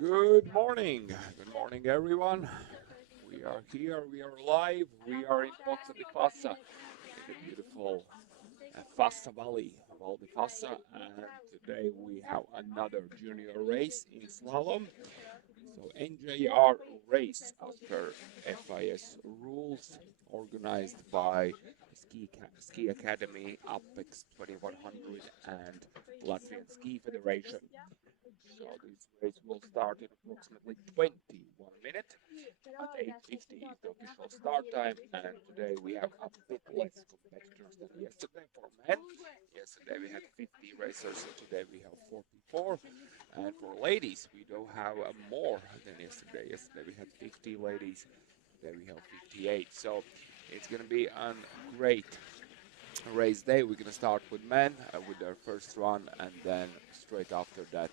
Good morning. Good morning, everyone. We are here. We are live. We are in Poza di Fassa, in the beautiful Fassa Valley of all the Fassa. And today we have another junior race in slalom. So NJR race as per FIS rules, organized by Ski Academy, Apex 2100, and Latvian Ski Federation. So this race will start in approximately 21 minutes. At 8:50 is the official start time, and today we have a bit less competitors than yesterday for men. Yesterday we had 50 racers, so today we have 44. And for ladies, we don't have more than yesterday. Yesterday we had 50 ladies, today we have 58. So it's going to be a great race day. We're going to start with men with their first run, and then straight after that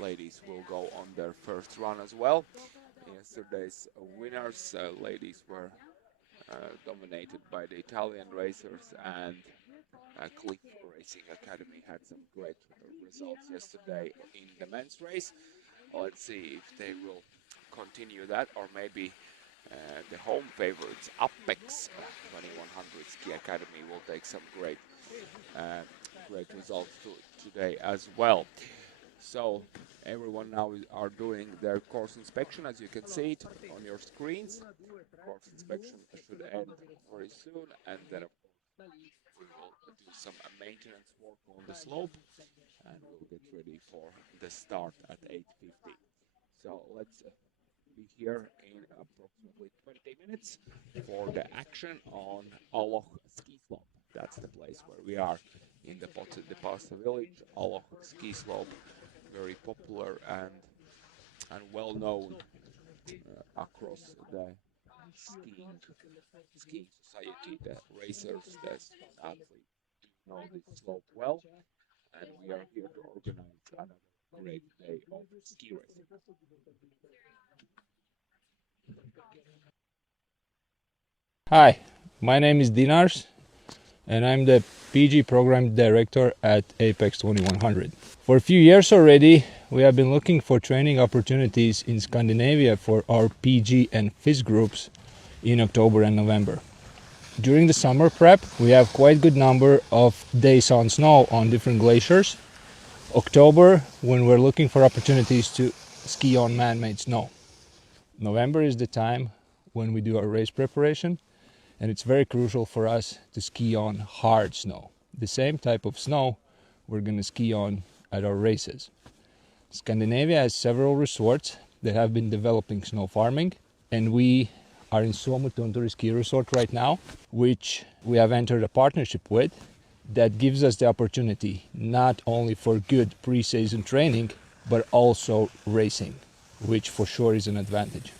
ladies will go on their first run as well. Yesterday's winners, ladies, were dominated by the Italian racers, and Cliff Racing Academy had some great results yesterday in the men's race. Let's see if they will continue that, or maybe the home favorites, Apex 2100 Ski Academy, will take some great results today as well. So everyone now are doing their course inspection, as you can see it on your screens. Course inspection should end very soon, and then we will do some maintenance work on the slope, and we'll get ready for the start at 8:50. So let's be here in approximately 20 minutes for the action on Aloch Ski Slope. That's the place where we are in the Poza village. Aloch Ski Slope, very popular and well known across the skiing society. The racers, the athletes know this slope well, and we are here to organize another great day of ski racing. Hi, my name is Dinars, and I'm the PG Program Director at Apex 2100. For a few years already, we have been looking for training opportunities in Scandinavia for our PG and FIS groups in October and November. During the summer prep, we have quite a good number of days on snow on different glaciers. October, when we're looking for opportunities to ski on man-made snow. November is the time when we do our race preparation, and it's very crucial for us to ski on hard snow. The same type of snow we're going to ski on at our races. Scandinavia has several resorts that have been developing snow farming, and we are in Suomutunturi ski resort right now, which we have entered a partnership with that gives us the opportunity not only for good pre-season training, but also racing, which for sure is an advantage.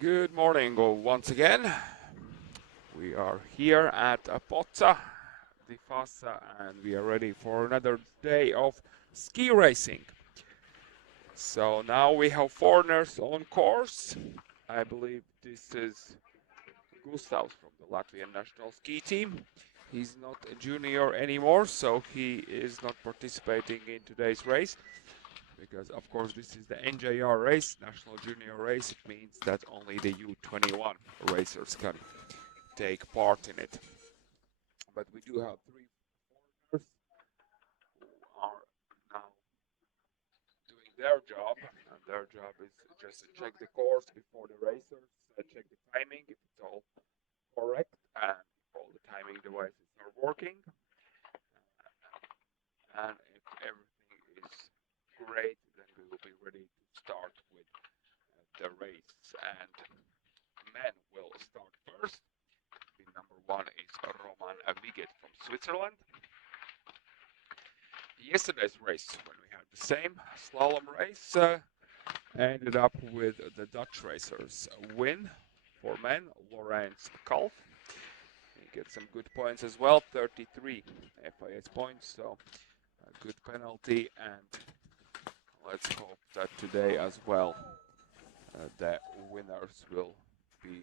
Good morning once again. We are here at Poza, the Fassa, and we are ready for another day of ski racing. So now we have foreigners on course. I believe this is Gustavs from the Latvian national ski team. He's not a junior anymore, so he is not participating in today's race. Because of course this is the NJR race, National Junior Race. It means that only the U21 racers can take part in it. But we do have three foreigners who are now doing their job, and their job is just to check the course before the racers, check the timing if it's all correct, and if all the timing devices are working, and if everything is great, then we will be ready to start with the race. And men will start first. The number one is Roman Aviget from Switzerland. Yesterday's race, when we had the same slalom race, ended up with the Dutch racers win for men, Lorenz Kalf. He gets some good points as well, 33 FIS points, so a good penalty, and let's hope that today as well the winners will be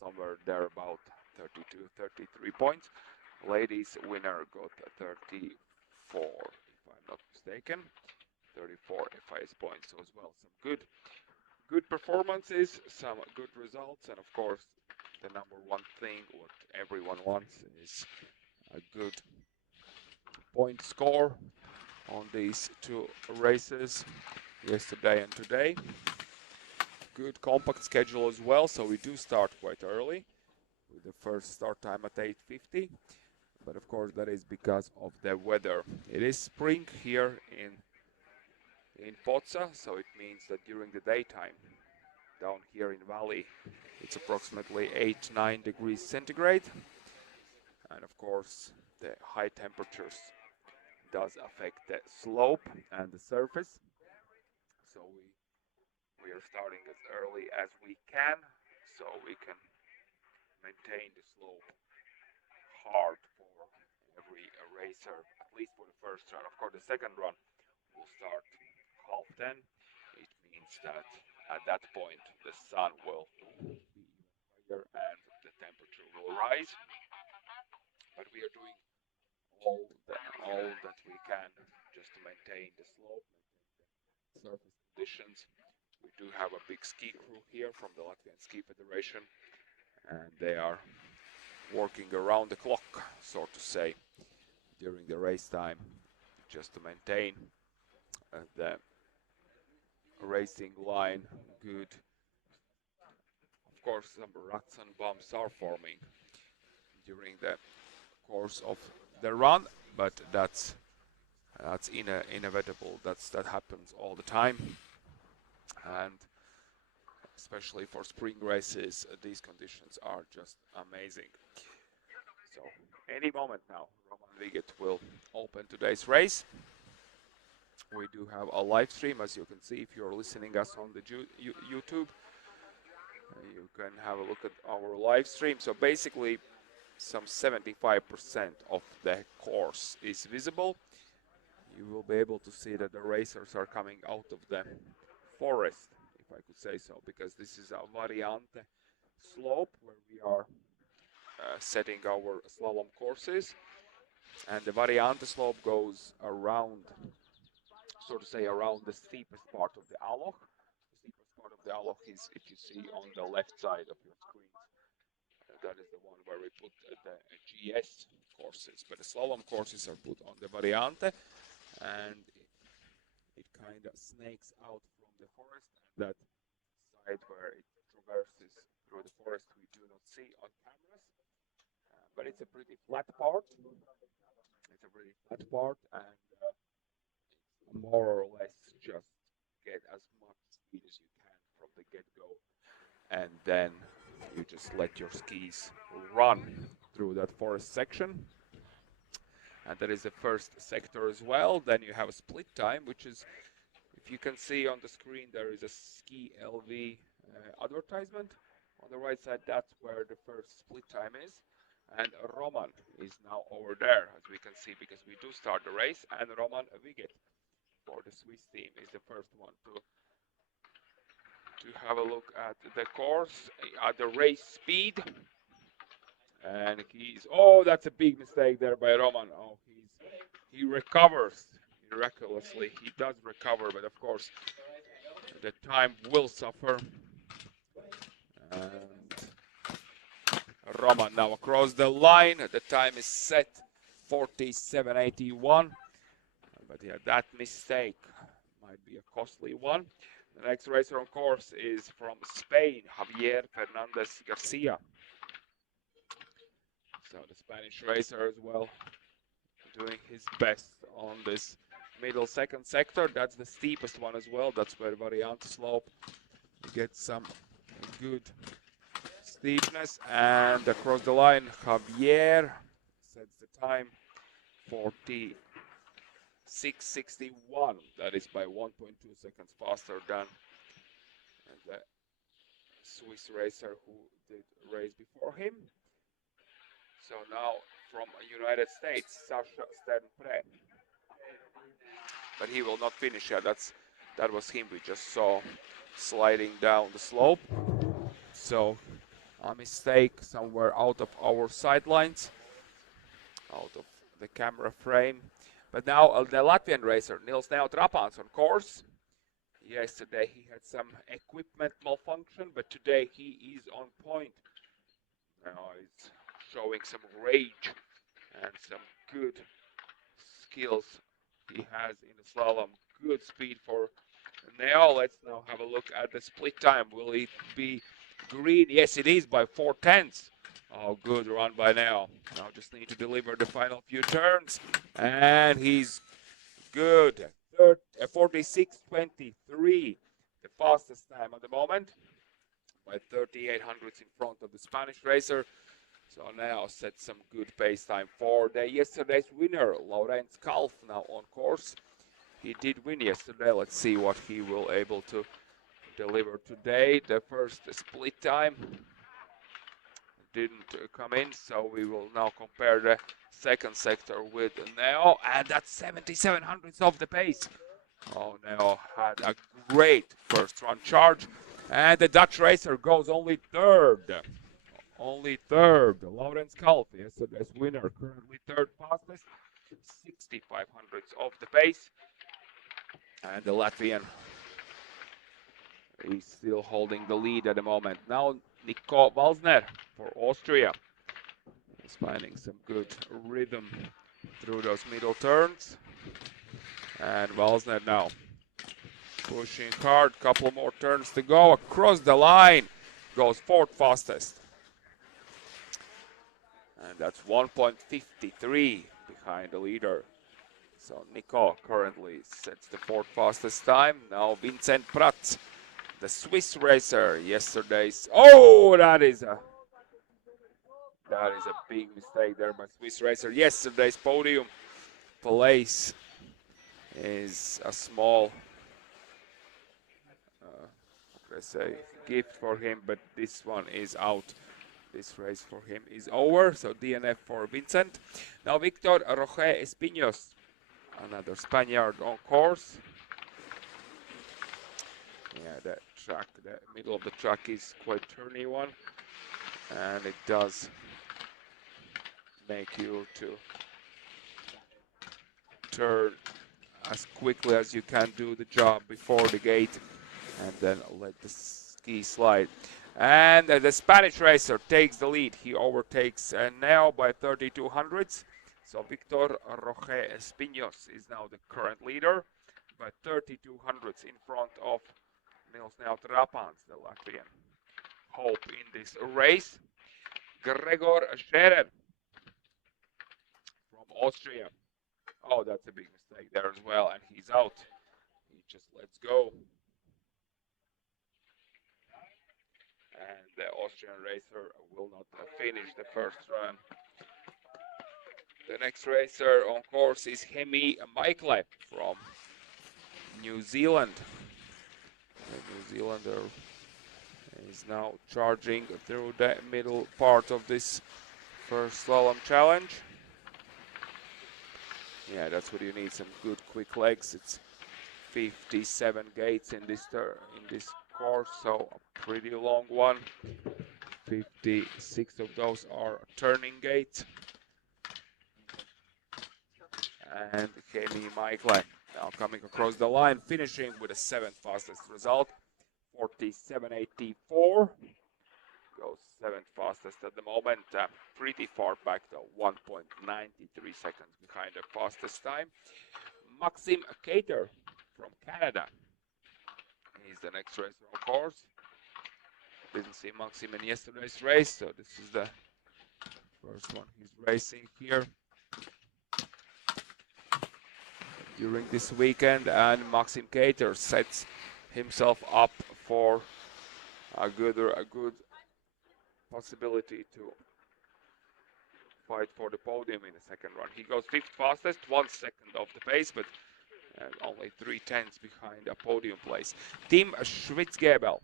somewhere there about 32, 33 points. Ladies winner got 34, if I'm not mistaken. 34 FIS points as well. Some good performances, some good results, and of course the number one thing what everyone wants is a good point score on these two races, yesterday and today. Good compact schedule as well, so we do start quite early with the first start time at 8:50. But of course that is because of the weather. It is spring here in Poza, so it means that during the daytime down here in Valley it's approximately 8-9 degrees centigrade, and of course the high temperatures does affect the slope and the surface, so we are starting as early as we can so we can maintain the slope hard for every racer, at least for the first run. Of course, the second run will start 10:30. It means that at that point the sun will be higher and the temperature will rise. But we are doing all that we can just to maintain the slope, maintain the surface conditions. We do have a big ski crew here from the Latvian Ski Federation, and they are working around the clock, so to say, during the race time, just to maintain the racing line good. Of course, some ruts and bumps are forming during the course of the run, but that's inevitable. That happens all the time, and especially for spring races, these conditions are just amazing. So any moment now, Roman Viget will open today's race. We do have a live stream, as you can see if you're listening us on the YouTube. You can have a look at our live stream. So basically, some 75% of the course is visible. You will be able to see that the racers are coming out of the forest, if I could say so, because this is a variante slope where we are setting our slalom courses, and the variante slope goes around, so to say, around the steepest part of the Aloch. The steepest part of the Aloch is, if you see on the left side of your screen, that is the one where we put the GS courses, but the slalom courses are put on the variante, and it kind of snakes out from the forest, and that side where it traverses through the forest we do not see on cameras, but it's a pretty flat part. It's a pretty flat part, and more or less just get as much speed as you can from the get-go, and then you just let your skis run through that forest section. And that is the first sector as well. Then you have a split time, which is, if you can see on the screen, there is a SKILV advertisement. On the right side, that's where the first split time is. And Roman is now over there, as we can see, because we do start the race. And Roman Viget for the Swiss team is the first one to have a look at the course, at the race speed. And oh, that's a big mistake there by Roman. Oh, he recovers miraculously. He does recover, but of course, the time will suffer. And Roman now across the line. The time is set 47.81. But yeah, that mistake might be a costly one. The next racer on course is from Spain, Javier Fernandez Garcia. So the Spanish racer as well, doing his best on this middle second sector. That's the steepest one as well. That's where Variant slope gets some good steepness. And across the line, Javier sets the time 46.61. That is by 1.2 seconds faster than the Swiss racer who did race before him. So now from United States, Sasha Sternpre. But he will not finish yet. That was him we just saw sliding down the slope. So a mistake somewhere out of our sidelines, out of the camera frame. But now the Latvian racer, Nils Neotrapans, on course. Yesterday he had some equipment malfunction, but today he is on point. Now he's showing some rage and some good skills he has in the slalom. Good speed for Neo. Let's now have a look at the split time. Will it be green? Yes, it is by 4/10. Oh, good run by Neo. Now just need to deliver the final few turns. And he's good. 46.23, the fastest time at the moment, by 38 hundredths in front of the Spanish racer. So now set some good pace time for the yesterday's winner, Laurent SKILV, now on course. He did win yesterday. Let's see what he will able to deliver today. The first split time didn't come in, so we will now compare the second sector with Neo, and that's 77 hundredths of the pace. Oh, Neo had a great first run charge, and the Dutch racer goes only third. Only third. Laurent SKILV, yesterday's winner, currently third fastest, 65 hundredths of the pace. And the Latvian is still holding the lead at the moment. Now Nico Walsner for Austria. He's finding some good rhythm through those middle turns. And Walsner now pushing hard. Couple more turns to go. Across the line. Goes fourth fastest. And that's 1.53 behind the leader. So Nico currently sets the fourth fastest time. Now Vincent Prat, the Swiss racer, yesterday's. Oh, that is a big mistake there by Swiss racer. Yesterday's podium place is a small, let's say, gift for him, but this one is out. This race for him is over, so DNF for Vincent. Now Victor Roque Espinos, another Spaniard on course. Yeah, that track, the middle of the track is quite turny one, and it does make you to turn as quickly as you can, do the job before the gate, and then let the ski slide. And the Spanish racer takes the lead. He overtakes now by 32 hundredths. So Victor Roque Espinos is now the current leader, by 32 hundredths in front of Nils Neotrapans, the Latvian hope in this race. Gregor Scherer from Austria. Oh, that's a big mistake there as well, and he's out. He just lets go. And the Austrian racer will not finish the first run. The next racer on course is Hemi Michael from New Zealand. The New Zealander He's now charging through the middle part of this first slalom challenge. Yeah, that's what you need, some good quick legs. It's 57 gates in this course, so a pretty long one. 56 of those are turning gates. And Hemi Michael now coming across the line, finishing with the 7th fastest result, 47.84. Goes 7th fastest at the moment, pretty far back though, 1.93 seconds behind the fastest time. Maxim Cater from Canada. He's the next racer, of course. Didn't see Maxim in yesterday's race, so this is the first one he's racing here during this weekend. And Maxim Cater sets himself up for a good possibility to fight for the podium in the second run. He goes 5th fastest, 1 second off the pace, but only 3/10 behind a podium place. Tim Schwitzgebel,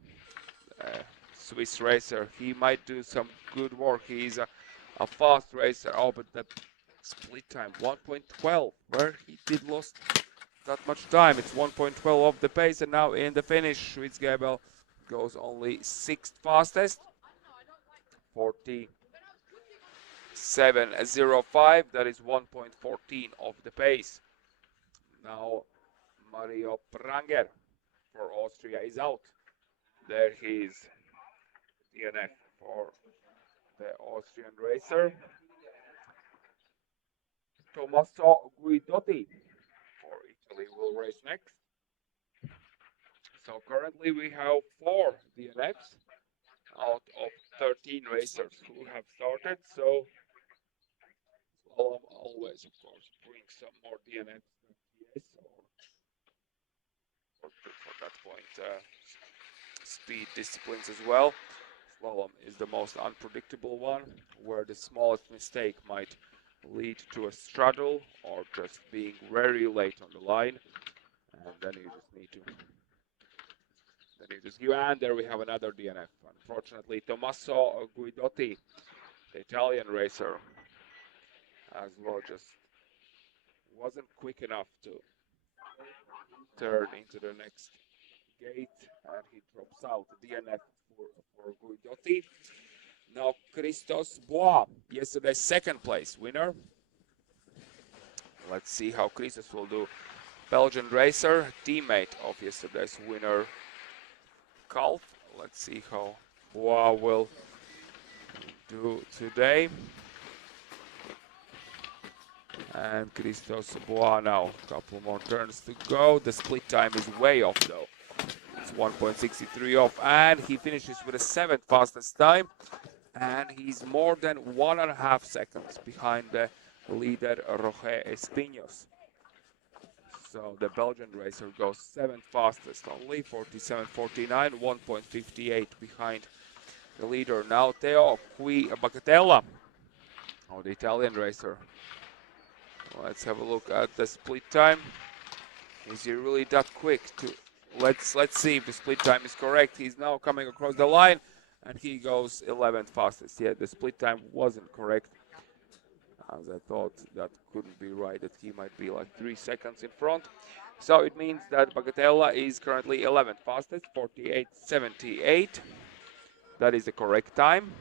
Swiss racer, he might do some good work. He's a fast racer. Oh, but the split time 1.12, where he did lost that much time. It's 1.12 off the pace, and now in the finish, Schwitzgebel goes only 6th fastest, 47.05. That is 1.14 off the pace. Now Mario Pranger for Austria is out. There he is, DNF for the Austrian racer. Tommaso Guidotti for Italy will race next. So currently we have 4 DNFs out of 13 racers who have started. So always, of course, bring some more DNFs than PS, or for that point, speed disciplines as well. Slalom is the most unpredictable one, where the smallest mistake might lead to a straddle or just being very late on the line, and then you just need to. And there we have another DNF. Unfortunately, Tommaso Guidotti, the Italian racer, as well, just wasn't quick enough to turn into the next gate, and he drops out. DNF for Guidotti. Now Christos Bois, yesterday's 2nd place winner. Let's see how Christos will do. Belgian racer, teammate of yesterday's winner, Kalf. Let's see how Bois will do today. And Christos Bois now, a couple more turns to go. The split time is way off though. It's 1.63 off, and he finishes with a 7th fastest time. And he's more than 1.5 seconds behind the leader, Roger Espinos. So the Belgian racer goes 7th fastest only, 47.49, 1.58 behind the leader. Now Teo Bagatella, the Italian racer. Let's have a look at the split time. Is he really that quick? Let's see if the split time is correct. He's now coming across the line, and he goes 11th fastest. Yeah, the split time wasn't correct, as I thought that couldn't be right, that he might be like 3 seconds in front. So it means that Bagatella is currently 11th fastest, 48.78. That is the correct time.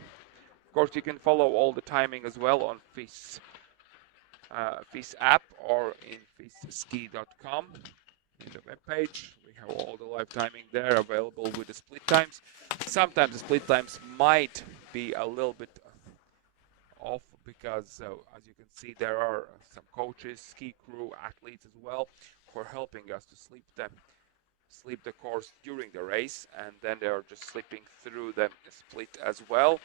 Of course, you can follow all the timing as well on FIS app or in fisski.com. In the web page, we have all the live timing there available with the split times. Sometimes the split times might be a little bit off because, as you can see, there are some coaches, ski crew, athletes as well, who are helping us to sleep the course during the race, and then they are just slipping through the split as well.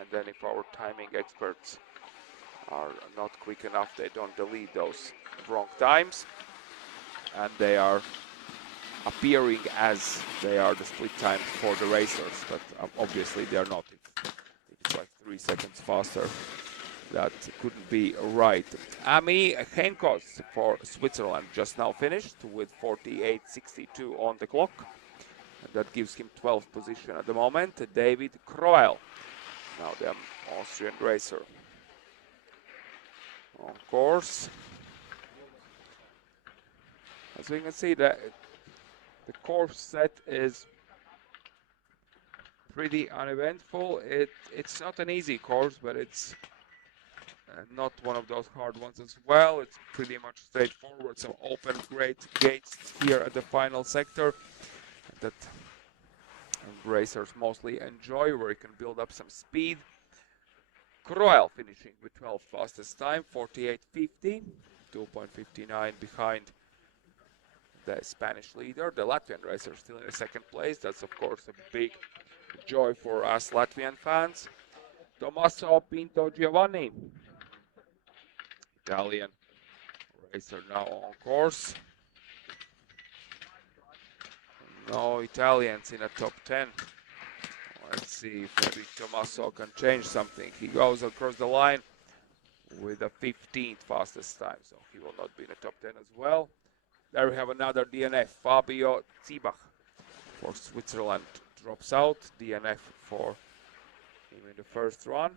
And then if our timing experts are not quick enough, they don't delete those wrong times, and they are appearing as they are the split times for the racers, but obviously they are not. It's like 3 seconds faster. That couldn't be right. Ami Henkos for Switzerland just now finished with 48.62 on the clock. And that gives him 12th position at the moment. David Kroel, now the Austrian racer. On course. As we can see, the course set is pretty uneventful. It's not an easy course, but it's not one of those hard ones as well. It's pretty much straightforward. Some open great gates here at the final sector that racers mostly enjoy, where you can build up some speed. Kroel finishing with 12th fastest time, 48.50, 2.59 behind the Spanish leader. The Latvian racer still in the second place. That's of course a big joy for us Latvian fans. Tommaso Pinto Giovanni, Italian racer, now on course. No Italians in the top 10. Let's see if maybe Tommaso can change something. He goes across the line with the 15th fastest time, so he will not be in the top 10 as well. There we have another DNF. Fabio Zibach for Switzerland drops out. DNF for him in the first run.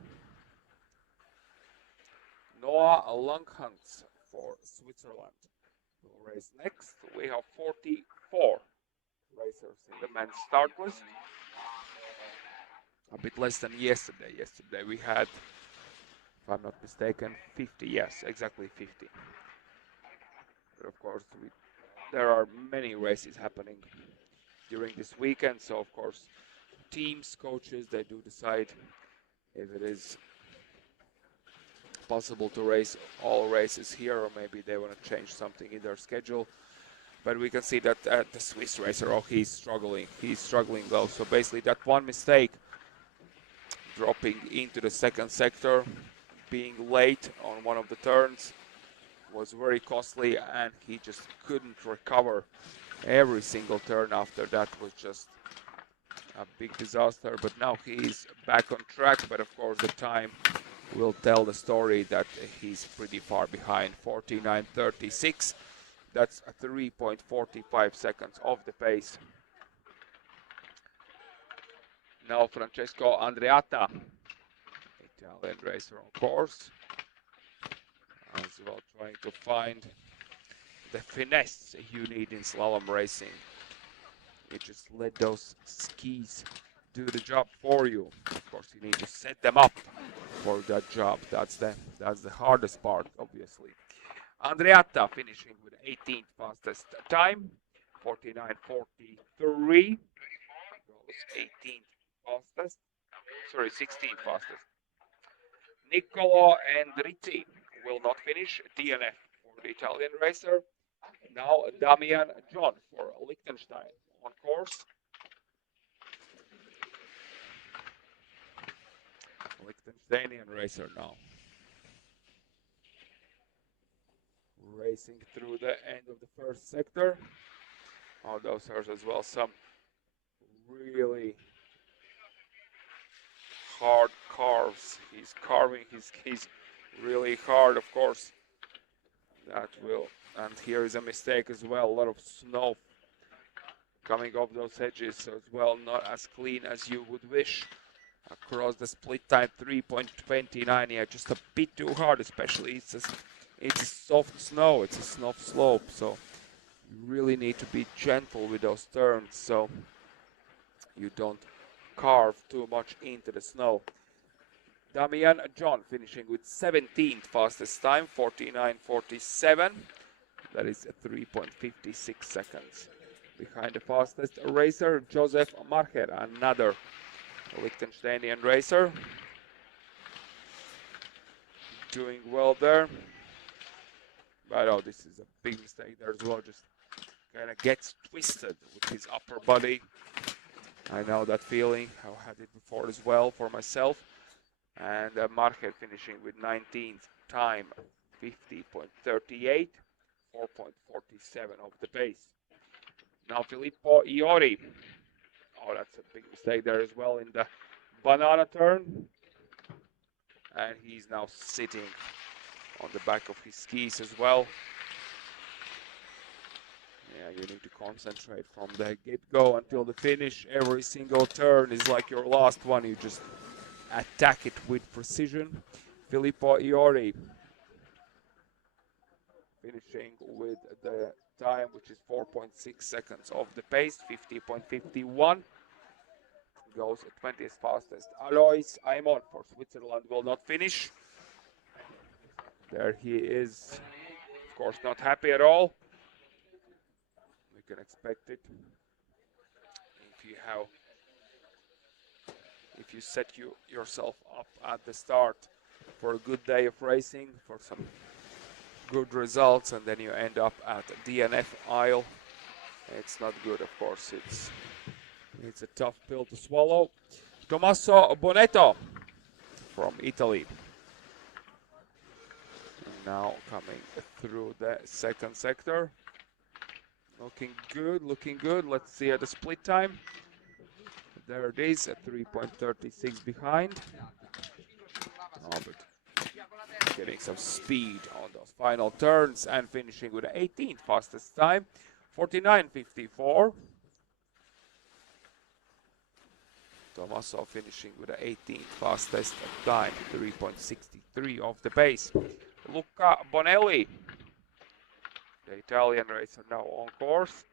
Noah Langhans for Switzerland will race next. We have 44 racers in the men's start list. A bit less than yesterday. Yesterday we had, if I'm not mistaken, 50. Yes, exactly 50. But of course, there are many races happening during this weekend. So of course, teams, coaches, they do decide if it is possible to race all races here, or maybe they want to change something in their schedule. But we can see that the Swiss racer, oh, he's struggling though. So basically that one mistake, dropping into the second sector, being late on one of the turns, was very costly, and he just couldn't recover. Every single turn after that was just a big disaster. But now he's back on track, but of course the time will tell the story that he's pretty far behind. 49.36. That's 3.45 seconds off the pace. Now Francesco Andreatta, Italian racer on course, as well, trying to find the finesse you need in slalom racing. You just let those skis do the job for you. Of course, you need to set them up for that job. That's the hardest part, obviously. Andreatta finishing with 18th fastest time, 49.43. 18th fastest, sorry, 16th fastest. Niccolo Endrizzi will not finish. DNF for the Italian racer. Now Damian John for Liechtenstein on course. Liechtensteinian racer now. Racing through the end of the first sector. Oh, those are as well some really hard carves. He's carving his skis really hard, of course. That will, and here is a mistake as well. A lot of snow coming off those edges, so as well not as clean as you would wish. Across the split time, 3.29. Yeah, just a bit too hard, especially it's a soft snow. It's a soft slope, so you really need to be gentle with those turns, so you don't carve too much into the snow. Damian John finishing with 17th fastest time, 49.47. That is 3.56 seconds behind the fastest racer, Joseph Marcher, another Liechtensteinian racer. Doing well there. But oh, this is a big mistake there as well. Just kind of gets twisted with his upper body. I know that feeling. I've had it before as well for myself. And Marcher finishing with 19th time, 50.38, 4.47 of the pace. Now Filippo Iori. Oh, that's a big mistake there as well in the banana turn. And he's now sitting on the back of his skis as well. Yeah, you need to concentrate from the get-go until the finish. Every single turn is like your last one. You just attack it with precision. Filippo Iori finishing with the time, which is 4.6 seconds off the pace, 50.51. Goes 20th fastest. Alois Aimon for Switzerland will not finish. There he is, of course, not happy at all. We can expect it. If you set yourself up at the start for a good day of racing, for some good results, and then you end up at DNF aisle, it's not good. Of course, it's a tough pill to swallow. Tommaso Bonetto from Italy. Now coming through the second sector. Looking good, looking good. Let's see at the split time. There it is, at 3.36 behind. Oh, but getting some speed on those final turns and finishing with the 18th fastest time, 49.54. Tommaso finishing with the 18th fastest time, 3.63 off the pace. Luca Bonelli, the Italian racer, now on course.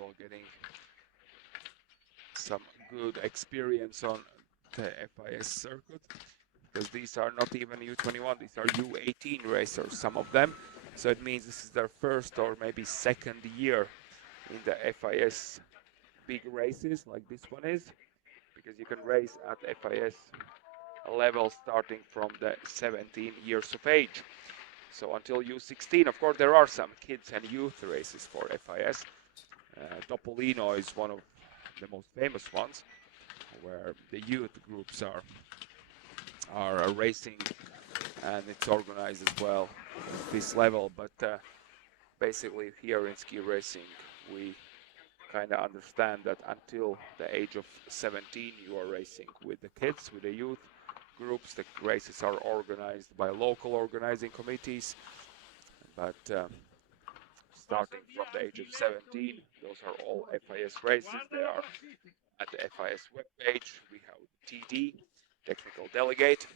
We're getting some good experience on the FIS circuit, because these are not even U21, these are U18 racers, some of them. So it means this is their first or maybe second year in the FIS big races like this one is, because you can race at FIS level starting from the 17 years of age. So until U16, of course, there are some kids and youth races for FIS. Topolino is one of the most famous ones, where the youth groups are racing, and it's organized as well at this level. But basically here in ski racing, we kind of understand that until the age of 17, you are racing with the kids, with the youth groups. The races are organized by local organizing committees, but starting from the age of 17, those are all FIS races. They are at the FIS webpage. We have TD, technical delegate,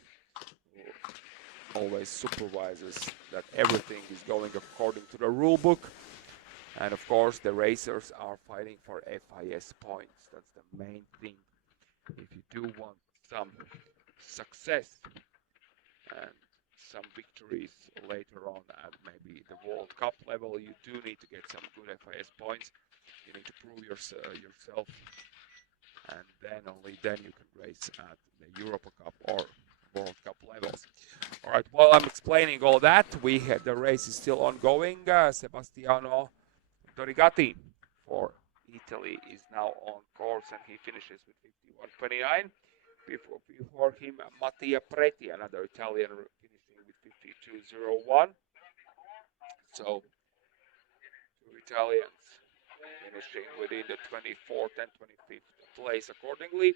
who always supervises that everything is going according to the rule book. And of course, the racers are fighting for FIS points. That's the main thing. If you do want some success and some victories later on at maybe the World Cup level, you do need to get some good FIS points. You need to prove yourself, and then only then you can race at the Europa Cup or World Cup levels. All right, while I'm explaining all that, the race is still ongoing. Sebastiano Dorigati for Italy is now on course, and he finishes with 51.29. Before him, Mattia Preti, another Italian, finishing with 52.01. So, two Italians finishing within the 24th and 25th place accordingly.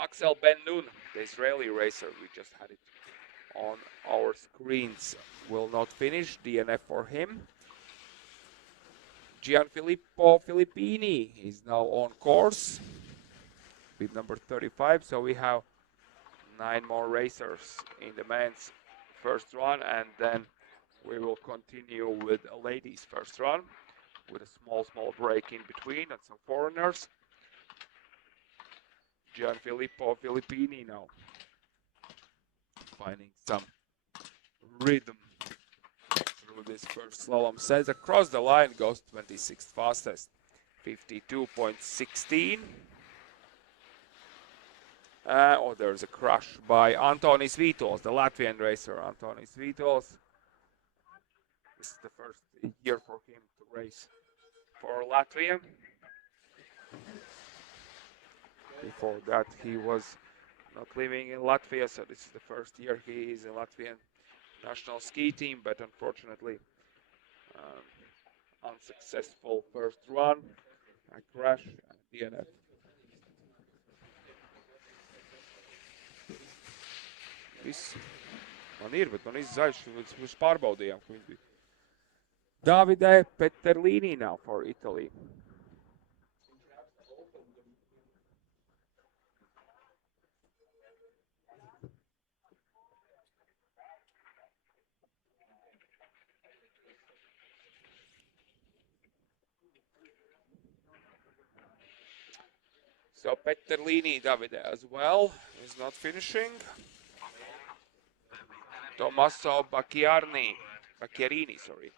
Axel Ben Nun, the Israeli racer, we just had it on our screens, will not finish. DNF for him. Gianfilippo Filippini is now on course with number 35. So we have 9 more racers in the men's first run, and then we will continue with a ladies' first run with a small break in between and some foreigners. Gianfilippo Filippini now finding some rhythm through this first slalom. Says across the line, goes 26th fastest, 52.16. Oh, there's a crash by Antonis Vītols, the Latvian racer. Antonis Vītols. This is the first year for him to race for Latvia. Before that, he was not living in Latvia, so this is the first year he is in Latvian national ski team, but unfortunately, unsuccessful first run, a crash, and DNF. Viss man ir, bet man izzaļš, mēs pārbaudījām, ka viņš bija Davide Petterlini now for Italy. So Petterlini, Davide as well, is not finishing. Tommaso Bacchiarini, sorry.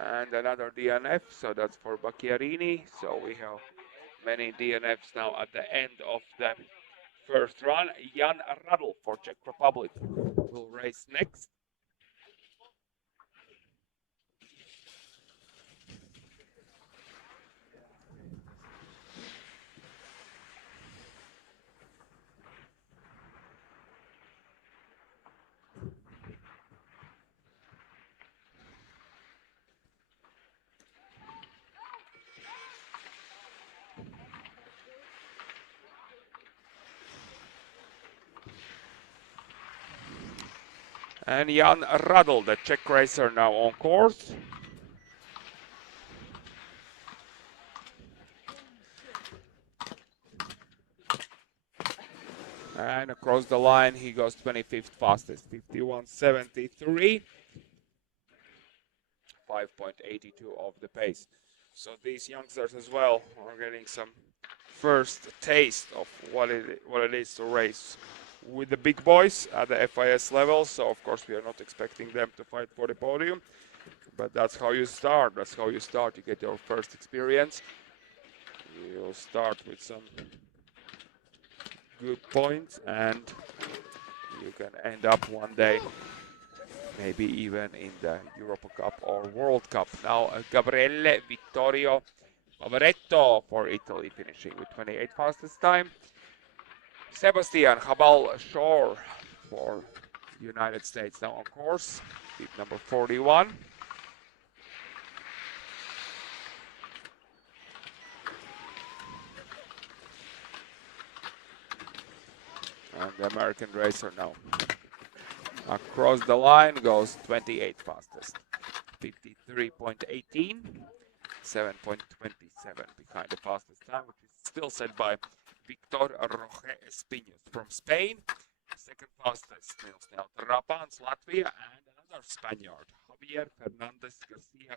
And another DNF, so that's for Bacchiarini. So we have many DNFs now at the end of the first run. Jan Radl for Czech Republic will race next. And Jan Radl, the Czech racer, now on course. And across the line, he goes 25th fastest, 51.73, 5.82 of the pace. So these youngsters as well are getting some first taste of what it is to race with the big boys at the FIS level. So of course we are not expecting them to fight for the podium, but that's how you start. That's how you start. You get your first experience. You'll start with some good points, and you can end up one day maybe even in the Europa Cup or World Cup. Now Gabriele Vittorio Favoretto for Italy, finishing with 28 fastest time. Sebastian Habal Shore for United States now on course, seat number 41. And the American racer now across the line goes 28 fastest, 53.18, 7.27 behind the fastest time, which is still set by Victor Roge Espinos from Spain. Second fastest, Nils Trapans, Latvia, and another Spaniard, Javier Fernandez Garcia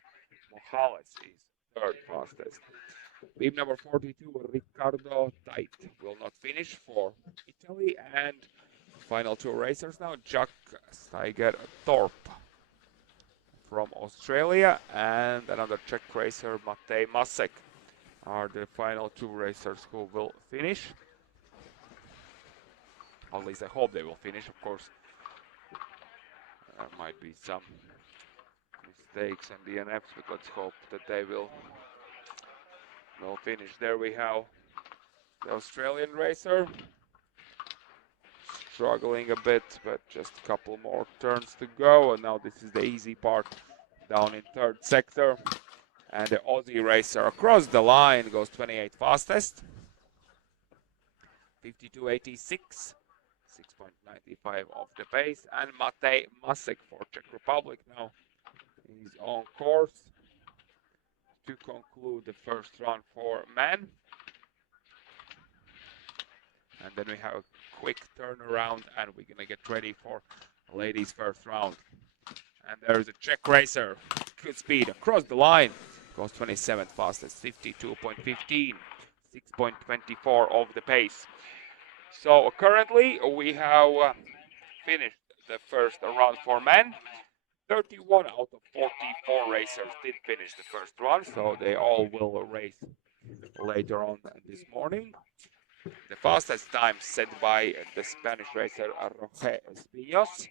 Mojales, is third fastest. Team number 42, Ricardo Tait, will not finish for Italy. And final two racers now, Jack Steiger Thorpe from Australia and another Czech racer, Matej Masek, are the final two racers who will finish. At least I hope they will finish, of course. There might be some mistakes and DNFs, but let's hope that they will finish. There we have the Australian racer, struggling a bit, but just a couple more turns to go. And now this is the easy part down in third sector. And the Aussie racer across the line goes 28 fastest, 52.86, 6.95 of the pace. And Matej Masek for Czech Republic now is on course to conclude the first run for men. And then we have a quick turnaround, and we're gonna get ready for ladies' first round. And there's a Czech racer, good speed across the line, goes 27th fastest, 52.15, 6.24 of the pace. So currently we have finished the first round for men. 31 out of 44 racers did finish the first run, so they all will race later on this morning. The fastest time set by the Spanish racer Roge Espinos.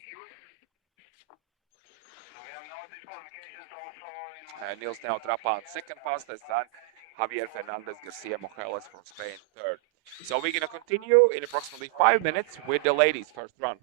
Nils Trapan second fastest, and Javier Fernandez Garcia Mojales from Spain third. So we're going to continue in approximately 5 minutes with the ladies' first run.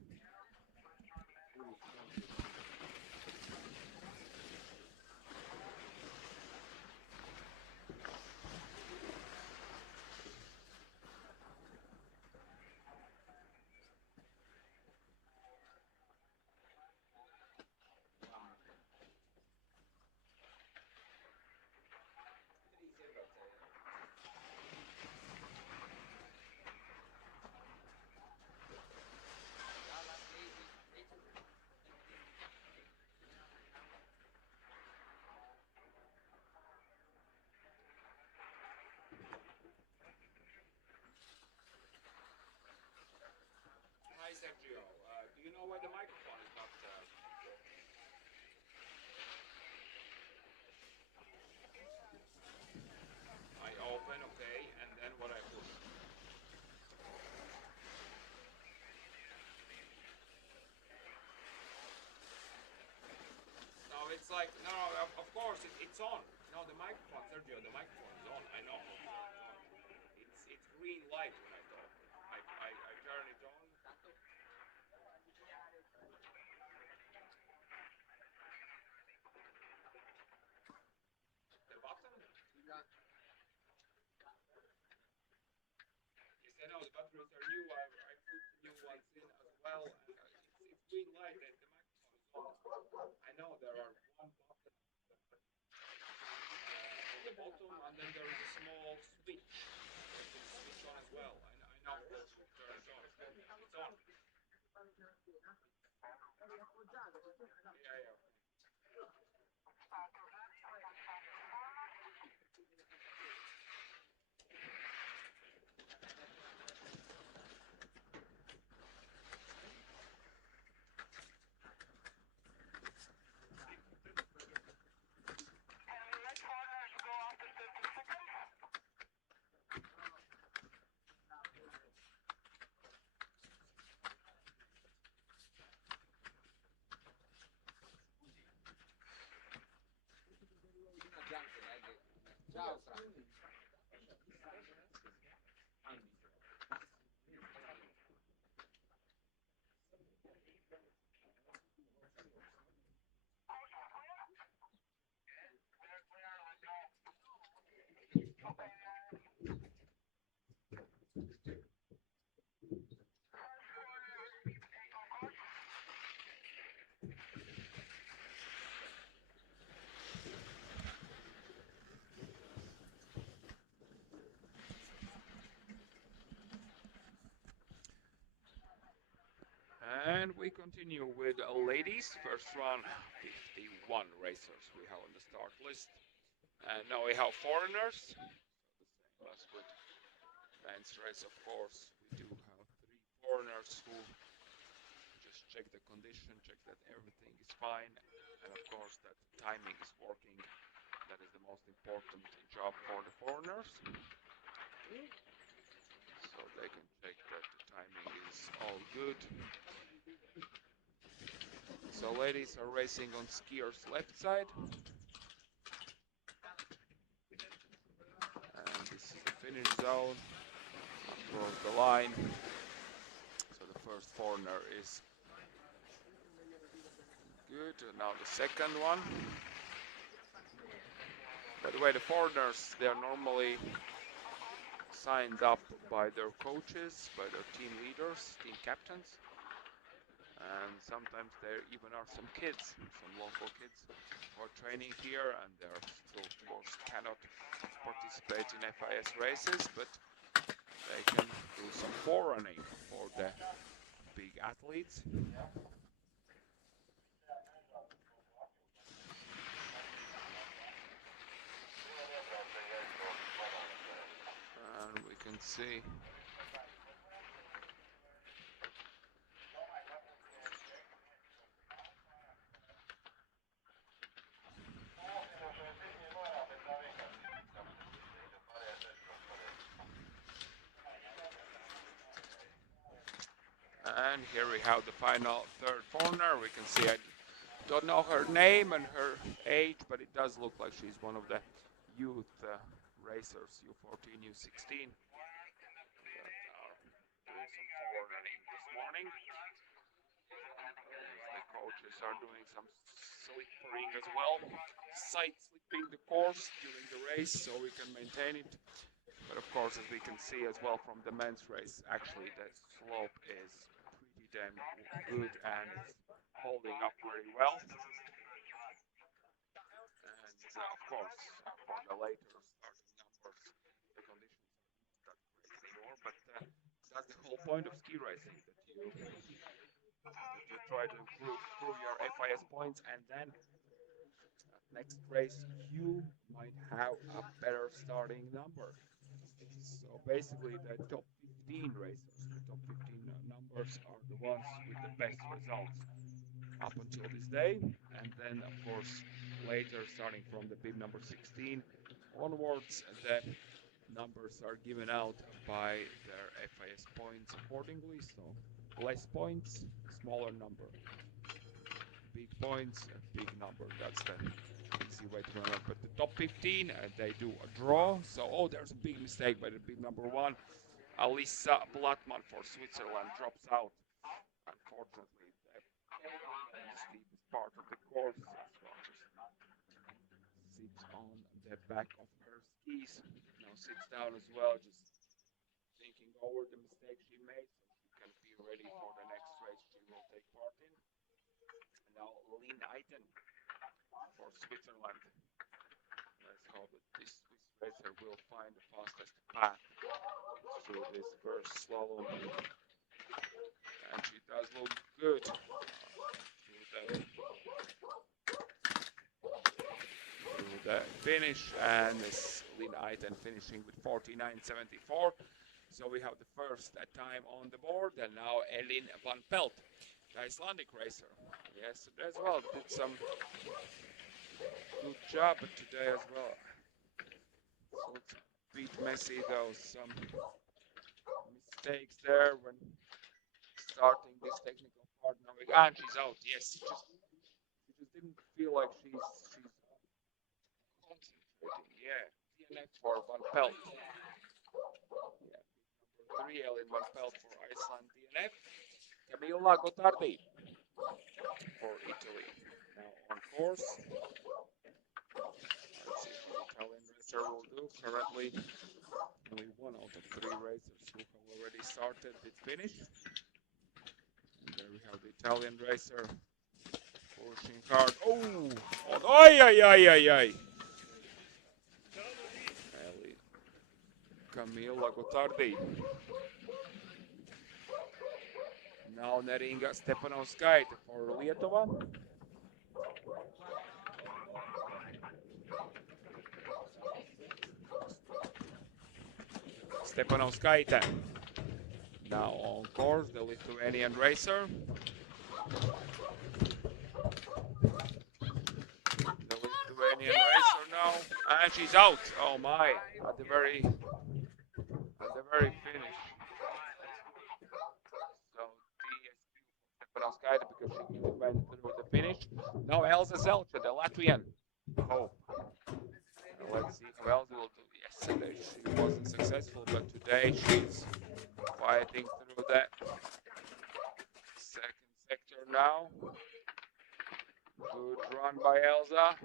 know why the microphone is not. I open, okay, and then what I put. No, it's like no, of course it's on. No, the microphone, Sergio, the microphone is on. I know it's on. It's green light when I talk. I turn it on. The button. Yes, I know the batteries are new. I put new ones in as well, and it's green light. The microphone is on. I know there are one button on the bottom, and then there is a small switch. You can switch on as well. I know to turn it on. It's on. Yeah, yeah. And we continue with ladies. First run, 51 racers we have on the start list. And now we have foreigners. So the same as with men's race, of course. We do have 3 foreigners who just check the condition, check that everything is fine, and of course that timing is working. That is the most important job for the foreigners. So they can check that the timing is all good. So ladies are racing on skier's left side. And this is the finish zone. Across the line. So the first foreigner is good. And now the second one. By the way, the foreigners, they are normally signed up by their coaches, by their team leaders, team captains. And sometimes there even are some kids, some local kids who are training here, and they are still, of course, cannot participate in FIS races, but they can do some forerunning for the big athletes. And we can see and here we have the final third foreigner. We can see I don't know her name and her age, but it does look like she's one of the youth racers, U14, U16, that are doing some forerunning this morning. The coaches are doing some slippering as well, side slipping the course during the race so we can maintain it. But of course, as we can see as well from the men's race, actually the slope is pretty damn good and it's holding up very well. And of course, for the later starting numbers, the conditions are not that great anymore. But that's the whole point of ski racing, that you try to improve your FIS points, and then next race you might have a better starting number. So basically the top 15 racers, the top 15 number numbers are the ones with the best results up until this day. And then, of course, later, starting from the bib number 16 onwards, the numbers are given out by their FIS points accordingly. So less points, smaller number. Big points, big number. That's the easy way to remember. But the top 15, they do a draw. So, oh, there's a big mistake by the bib number 1. Alissa Blattman for Switzerland drops out. Unfortunately, the steepest part of the course. Sits on the back of her skis. Now sits down as well, just thinking over the mistake she made so she can be ready for the next race she will take part in. Now Lynn Eiten for Switzerland. Let's hope that this Swiss racer will find the fastest path through this first slalom. And she does look good through the finish, and this Lynn Eiten finishing with 49.74. So we have the first time on the board, and now Elin van Pelt, the Icelandic racer. Yes, as well, did some good job today as well. So it's a bit messy though, some mistakes there when starting this technical part. Now and she's out. Yes, she just didn't feel like she's concentrating. Yeah, DNF for Van Pelt. Yeah, number 3 Elin Van Pelt for Iceland DNF. Camilla Gottardi for Italy. Now on course. Let's see how the Italian racer will do. Currently, only 1 out of 3 racers who have already started did finish. And there we have the Italian racer pushing hard. Oh! Ay, ay, ay, ay, ay. Camilla Gottardi. Now Neringa Stepanovskaite for Lietuva. Stepanovskaite. Now on course, the Lithuanian racer. The Lithuanian racer now, and she's out. Oh my! At the very finish. So Stepanovskaite because she went through the finish. Now Elza Zelcha, the Latvian. Oh. Let's see how Elza will do. Yesterday she wasn't successful, but today she's fighting through that second sector now. Good run by Elza.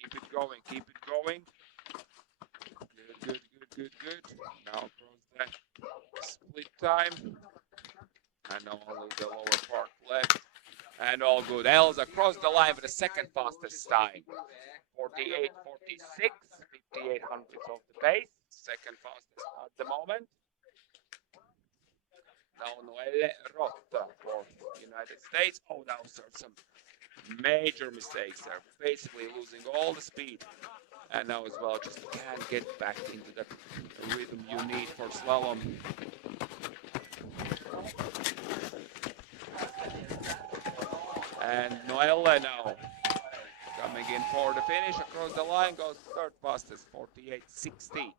Keep it going, keep it going. Good. Now across that split time. And only the lower part left. And all good. Elza across the line with the second fastest time. 48.46, 58 hundredths of the pace. Second fastest at the moment. Now Noelle Roth for the United States. Oh, now some major mistakes there. Basically losing all the speed. And now as well just can't get back into that rhythm you need for slalom. And Noelle now coming in for the finish across the line, goes third fastest, 48.60, 72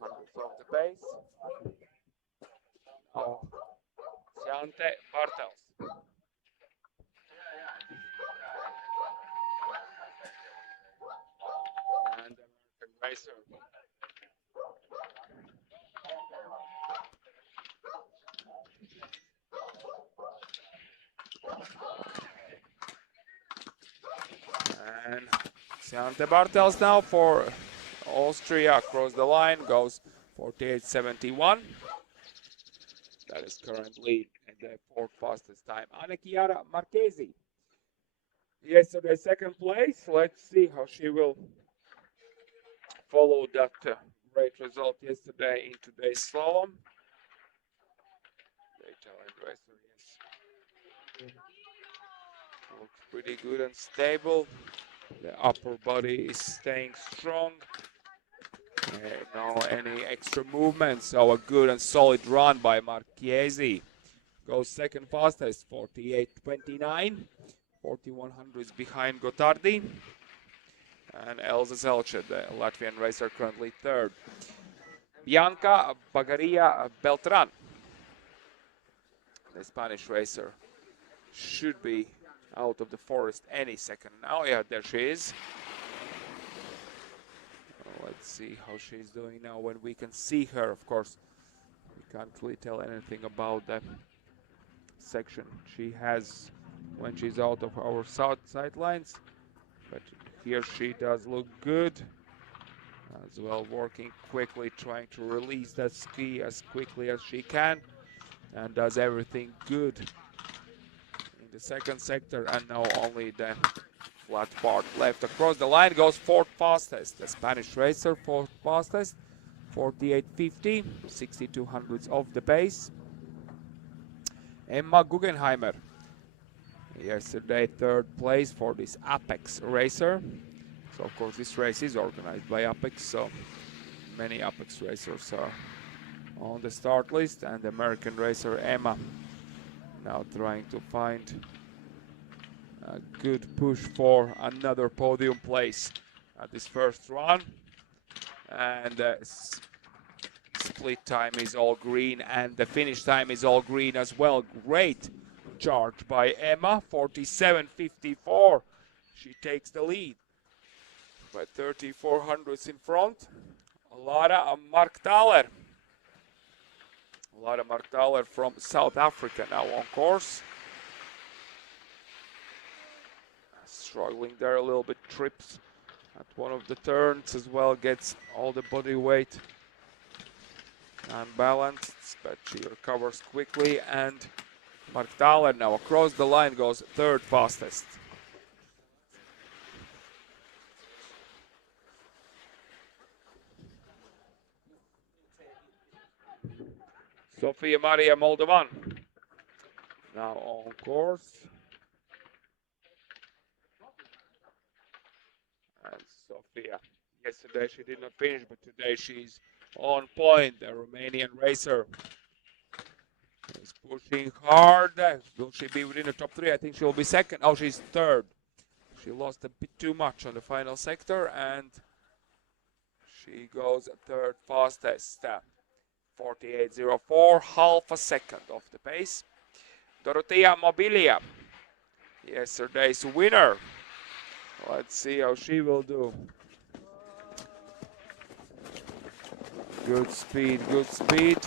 hundredths of the pace. Now Siante Bartels. And the American racer. And Siante Bartels now for Austria across the line goes 48.71. That is currently the fourth fastest time. Anna Chiara Marchesi. Yesterday second place. Let's see how she will follow that great result yesterday in today's slalom. The Italian racer, yes. Looks pretty good and stable. The upper body is staying strong. No any extra movement, so a good and solid run by Marchesi. goes second fastest, 48.29. 4100s behind Gotardi. And Elza Zelce, the Latvian racer, currently third. Bianca Bagaria Beltran, the Spanish racer, should be out of the forest any second now. Yeah, there she is. Let's see how she's doing now when we can see her. Of course, we can't really tell anything about the section she has when she's out of our sidelines. But here she does look good. As well, working quickly, trying to release that ski as quickly as she can. And does everything good in the second sector. And now only the flat part left. Across the line goes fourth fastest. The Spanish racer, fourth fastest. 48.50, 6200s off the pace. Emma Guggenheimer, yesterday third place for this Apex racer. So of course this race is organized by Apex, so many Apex racers are on the start list. And the American racer Emma now trying to find a good push for another podium place at this first run. And the split time is all green, and the finish time is all green as well. Great charge by Emma, 47.54. She takes the lead by 3400s in front. Lara Markthaler. Lara Markthaler from South Africa now on course. Struggling there a little bit, trips at one of the turns as well, gets all the body weight unbalanced, but she recovers quickly. And Markthaler now across the line goes third fastest. Sofia Maria Moldovan now on course. And Sofia, yesterday she did not finish, but today she's on point. The Romanian racer is pushing hard. Will she be within the top three? I think she will be second. Oh, she's third. She lost a bit too much on the final sector, and she goes third fastest. 48.04, half a second off the pace. Dorotea Mobilia, yesterday's winner. Let's see how she will do. Good speed, good speed.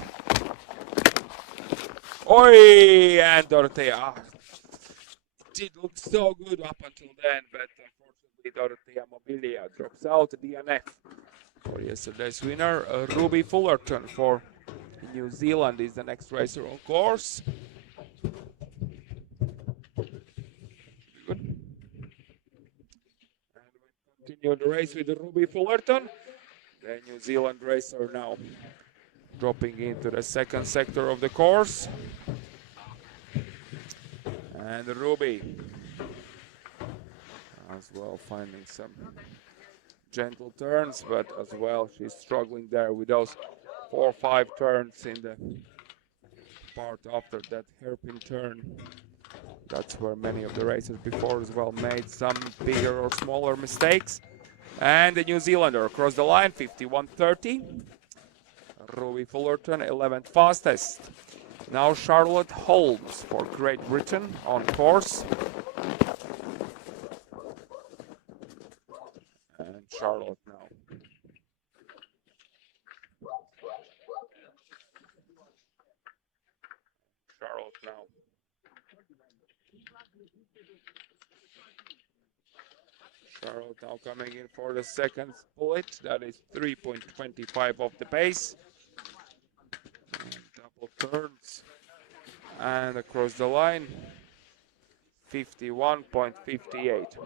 Oi! And Dorotea did look so good up until then, but unfortunately Dorotea Mobilia drops out. DNF for yesterday's winner. Ruby Fullerton for New Zealand is the next racer on course. Good. And we continue the race with Ruby Fullerton. The New Zealand racer now dropping into the second sector of the course. And Ruby as well finding some gentle turns, but as well she's struggling there with those 4 or 5 turns in the part after that hairpin turn. That's where many of the racers before as well made some bigger or smaller mistakes. And the New Zealander across the line, 51.30. Ruby Fullerton, 11th fastest. Now Charlotte Holmes for Great Britain on course. And Charlotte now. Charlotte now. Charlotte now coming in for the second split. That is 3.25 off the pace. And double turns. And across the line, 51.58.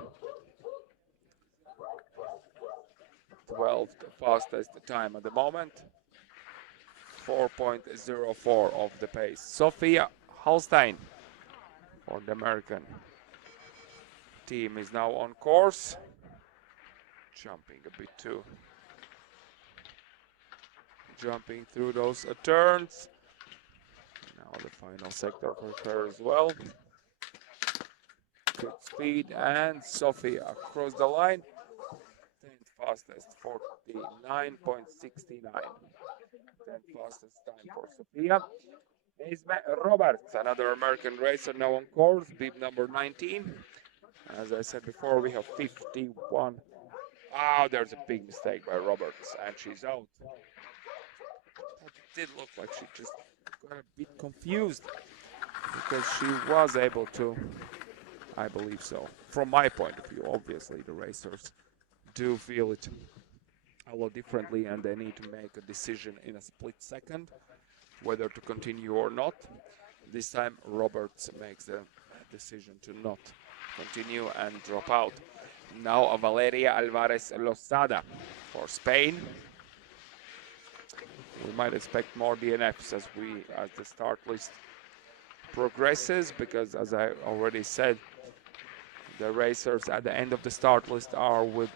12th fastest time at the moment. 4.04 off the pace. Sophia Holstein for the American team is now on course. Jumping a bit too. Jumping through those turns. Now the Final sector for her as well. Good speed, and Sophie across the line. 10th fastest, 49.69. 10th fastest time for Sophia. Esme Roberts, another American racer now on course, bib number 19. As I said before, we have 51. Oh, there's a big mistake by Roberts, and she's out. It did look like she just got a bit confused because she was able to, I believe so. From my point of view, obviously the racers do feel it a lot differently and they need to make a decision in a split second whether to continue or not. This time Roberts makes the decision to not continue and drop out. Now Valeria Alvarez Losada for Spain. We might expect more DNFs as the start list progresses, because as I already said, the racers at the end of the start list are with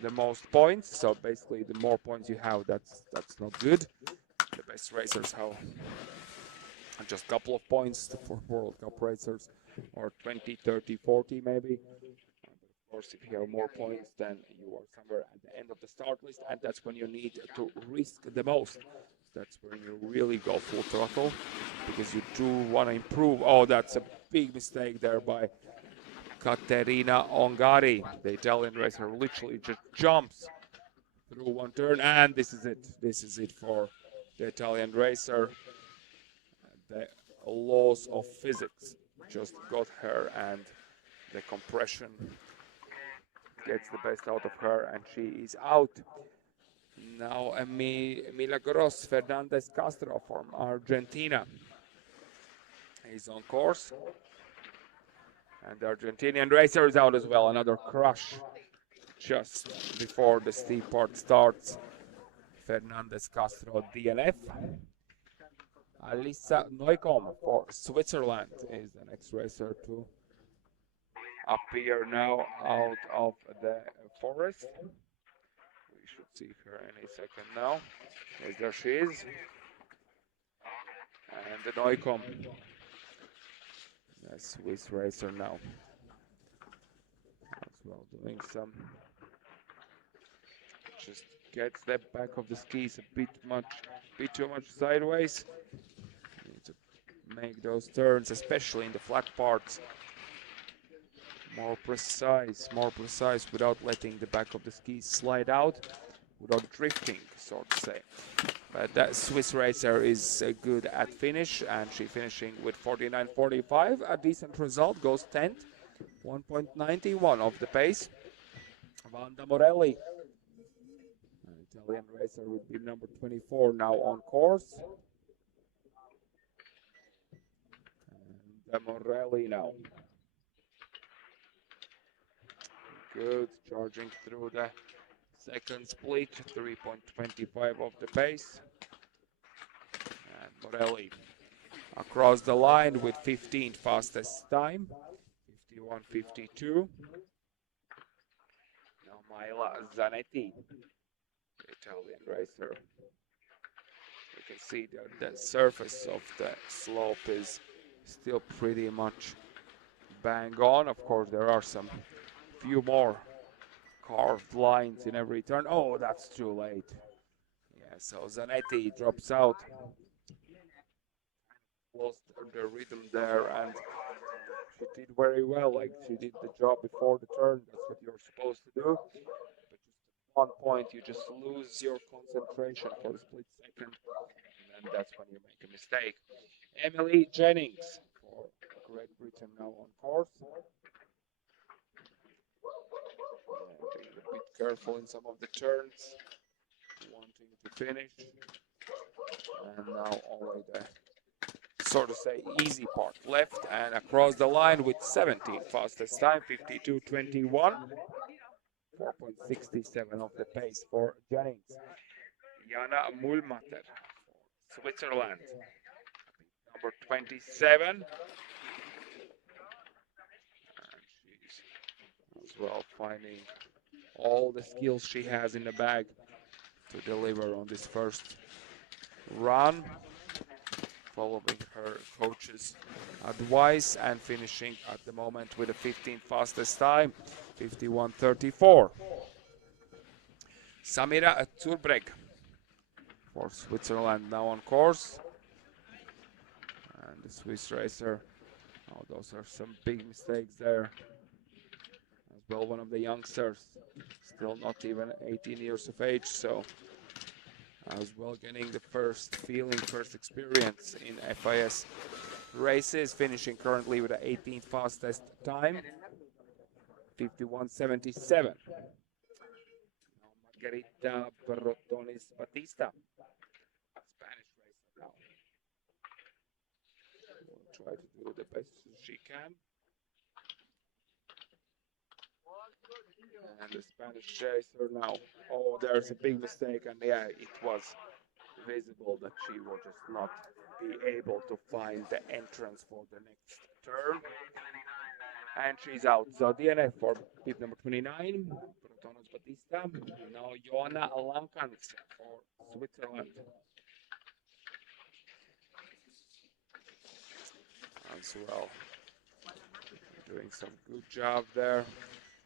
the most points. So basically, the more points you have, that's not good. The best racers have just a couple of points for World Cup racers, or 20, 30, 40 maybe. Of course, if you have more points, then you are somewhere at the end of the start list, and that's when you need to risk the most. That's when you really go full throttle, because you do want to improve. Oh, that's a big mistake there by Caterina Ongari. The Italian racer literally just jumps through one turn, and this is it. This is it for the Italian racer. The laws of physics just got her, and the compression gets the best out of her, and she is out. Now Milagros Fernandez Castro from Argentina is on course. And the Argentinian racer is out as well. Another crash just before the steep part starts. Fernandez Castro DNF. Alisa Neukomm for Switzerland is the next racer to appear now out of the forest. We should see her any second now. Yes, there she is. And the Neukomm, the Swiss racer now, as well doing some, just gets the back of the skis a bit too much sideways. You need to make those turns, especially in the flat parts, more precise without letting the back of the skis slide out, without drifting, so to say. But that Swiss racer is good at finish, and she finishing with 49.45, a decent result, goes 10th, 1.91 off the pace. Wanda Morelli, an Italian racer, would be number 24 now on course. And Morelli now. Good, charging through the second split, 3.25 off the pace. And Morelli across the line with 15th fastest time, 51.52. Now Maila Zanetti, the Italian racer. You can see the surface of the slope is still pretty much bang on. Of course, there are some few more carved lines in every turn. Oh, that's too late. Yeah, so Zanetti drops out. Lost the rhythm there, and she did very well. Like, she did the job before the turn. That's what you're supposed to do. But just at one point, you just lose your concentration for a split second, and then that's when you make a mistake. Emily Jennings for Great Britain now on course. Being a bit careful in some of the turns, wanting to finish. And now only the, so to say, easy part left, and across the line with 17 fastest time, 52.21. 4.67 of the pace for Jennings. Jana Mulmater for Switzerland, number 27. And she's as well finding all the skills she has in the bag to deliver on this first run. following her coach's advice and finishing at the moment with the 15th fastest time, 51:34. Samira Zurbreg for Switzerland now on course. And the Swiss racer, oh, those are some big mistakes there. As well, one of the youngsters, still not even 18 years of age, so as well getting the first feeling, first experience in FIS races, finishing currently with the 18th fastest time, 51:77. Now Margarita Berrotonis Batista, Spanish racer now. Will try to do the best she can. And the Spanish chaser now. Oh, there's a big mistake, and yeah, it was visible that she will just not be able to find the entrance for the next turn. And she's out. So DNF for pit number 29, Protonos Batista. Now Joanna Lankans for Switzerland. As well, doing some good job there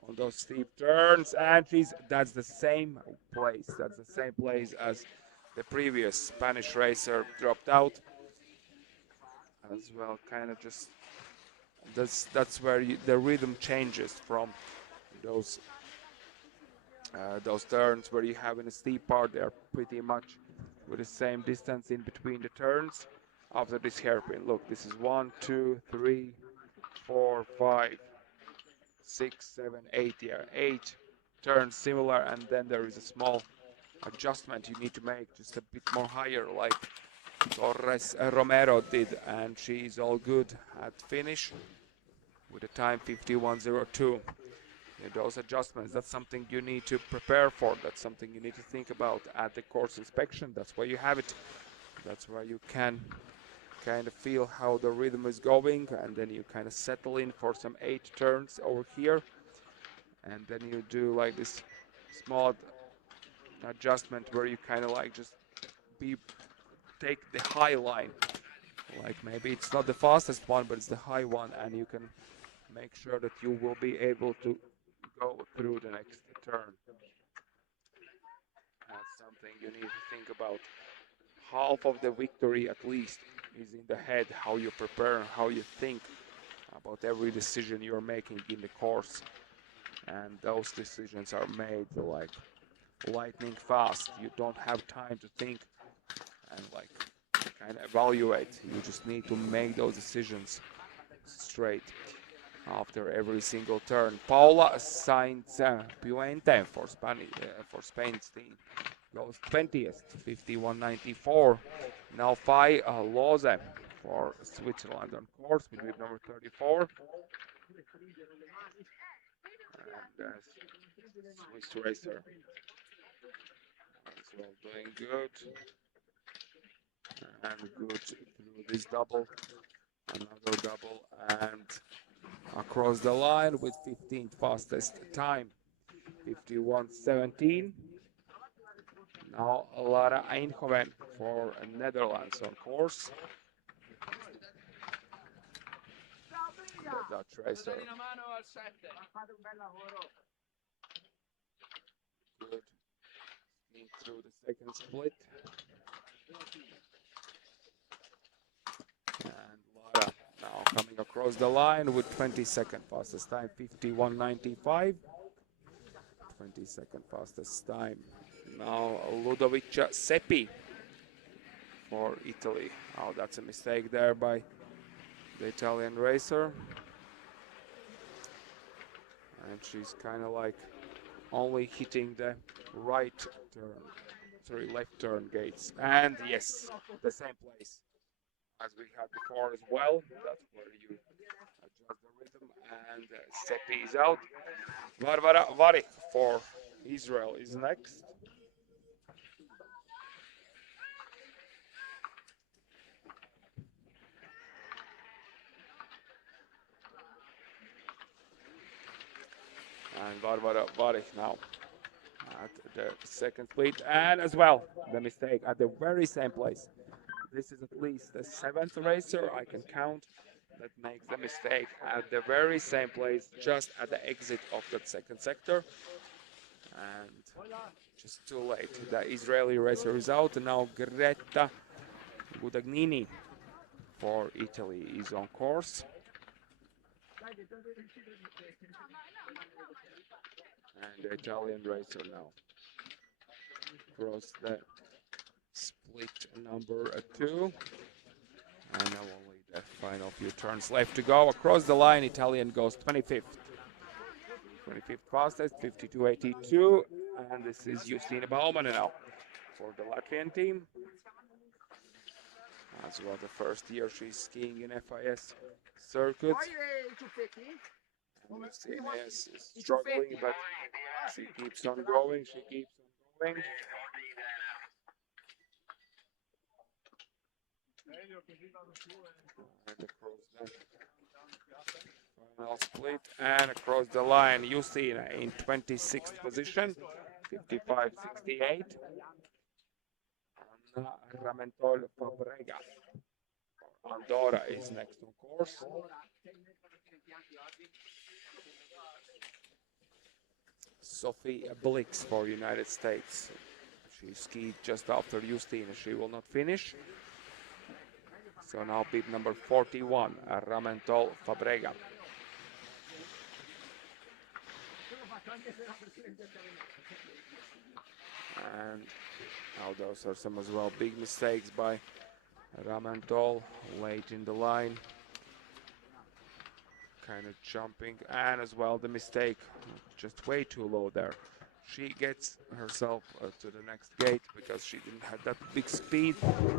on those steep turns, and that's the same place. That's the same place as the previous Spanish racer dropped out. As well, kind of just that's where the rhythm changes from those turns where you have in a steep part. They are pretty much with the same distance in between the turns. After this hairpin, look, this is 1, 2, 3, 4, 5, 6, 7, 8. Yeah, 8 turns similar, and then there is a small adjustment you need to make, just a bit more higher, like Torres Romero did, and she's all good at finish with a time 51:02. Those adjustments, that's something you need to prepare for. That's something you need to think about at the course inspection. That's why you have it. That's why you can kind of feel how the rhythm is going, and then you kind of settle in for some 8 turns over here, and then you do like this small adjustment where you kind of like just take the high line, like maybe it's not the fastest one, but it's the high one, and you can make sure that you will be able to go through the next turn. That's something you need to think about. Half of the victory at least is in the head, how you prepare, how you think about every decision you're making in the course. And those decisions are made like lightning fast. You don't have time to think and like kind of evaluate. You just need to make those decisions straight after every single turn. Paula Sainz Puente for Spain's team goes 20th, 51:94. Now Fai Loze for Switzerland on course with number 34. And Swiss racer as well, doing good. And good through this double. Another double, and across the line with 15th fastest time, 51:17. Now Lara Eindhoven for Netherlands on course. The Dutch racer. Good. In through the second split. And Lara now coming across the line with 22nd fastest time, 51:95. 22nd fastest time. Now Ludovica Seppi for Italy. Oh, that's a mistake there by the Italian racer. And she's kind of like only hitting the left turn gates. And yes, the same place as we had before as well. That's where you adjust the rhythm. And Seppi is out. Varvara Varik for Israel is next. And Varvara Varik now at the second split, and as well the mistake at the very same place. this is at least the seventh racer I can count that makes the mistake at the very same place, just at the exit of that second sector. And just too late. The Israeli racer is out. Now Greta Gudagnini for Italy is on course. And the Italian racer now cross the split number 2. And now only the final few turns left to go. Across the line, Italian goes 25th. 25th fastest, 52.82. And this is Justina Baumann now for the Latvian team. As well, the first year she's skiing in FIS circuit. And Justina is struggling, but she keeps on going. She keeps on going. And across the final split and across the line, Justina in 26th position, 55.68. Anna Ramentol Fabrega. Andorra is next on course. Sophie Blix for United States. She skied just after Justina. She will not finish. So now bib number 41, Ramentol Fabrega. And now those are some as well big mistakes by Ramentol late in the line. Kind of jumping, and as well the mistake, just way too low there. She gets herself to the next gate because she didn't have that big speed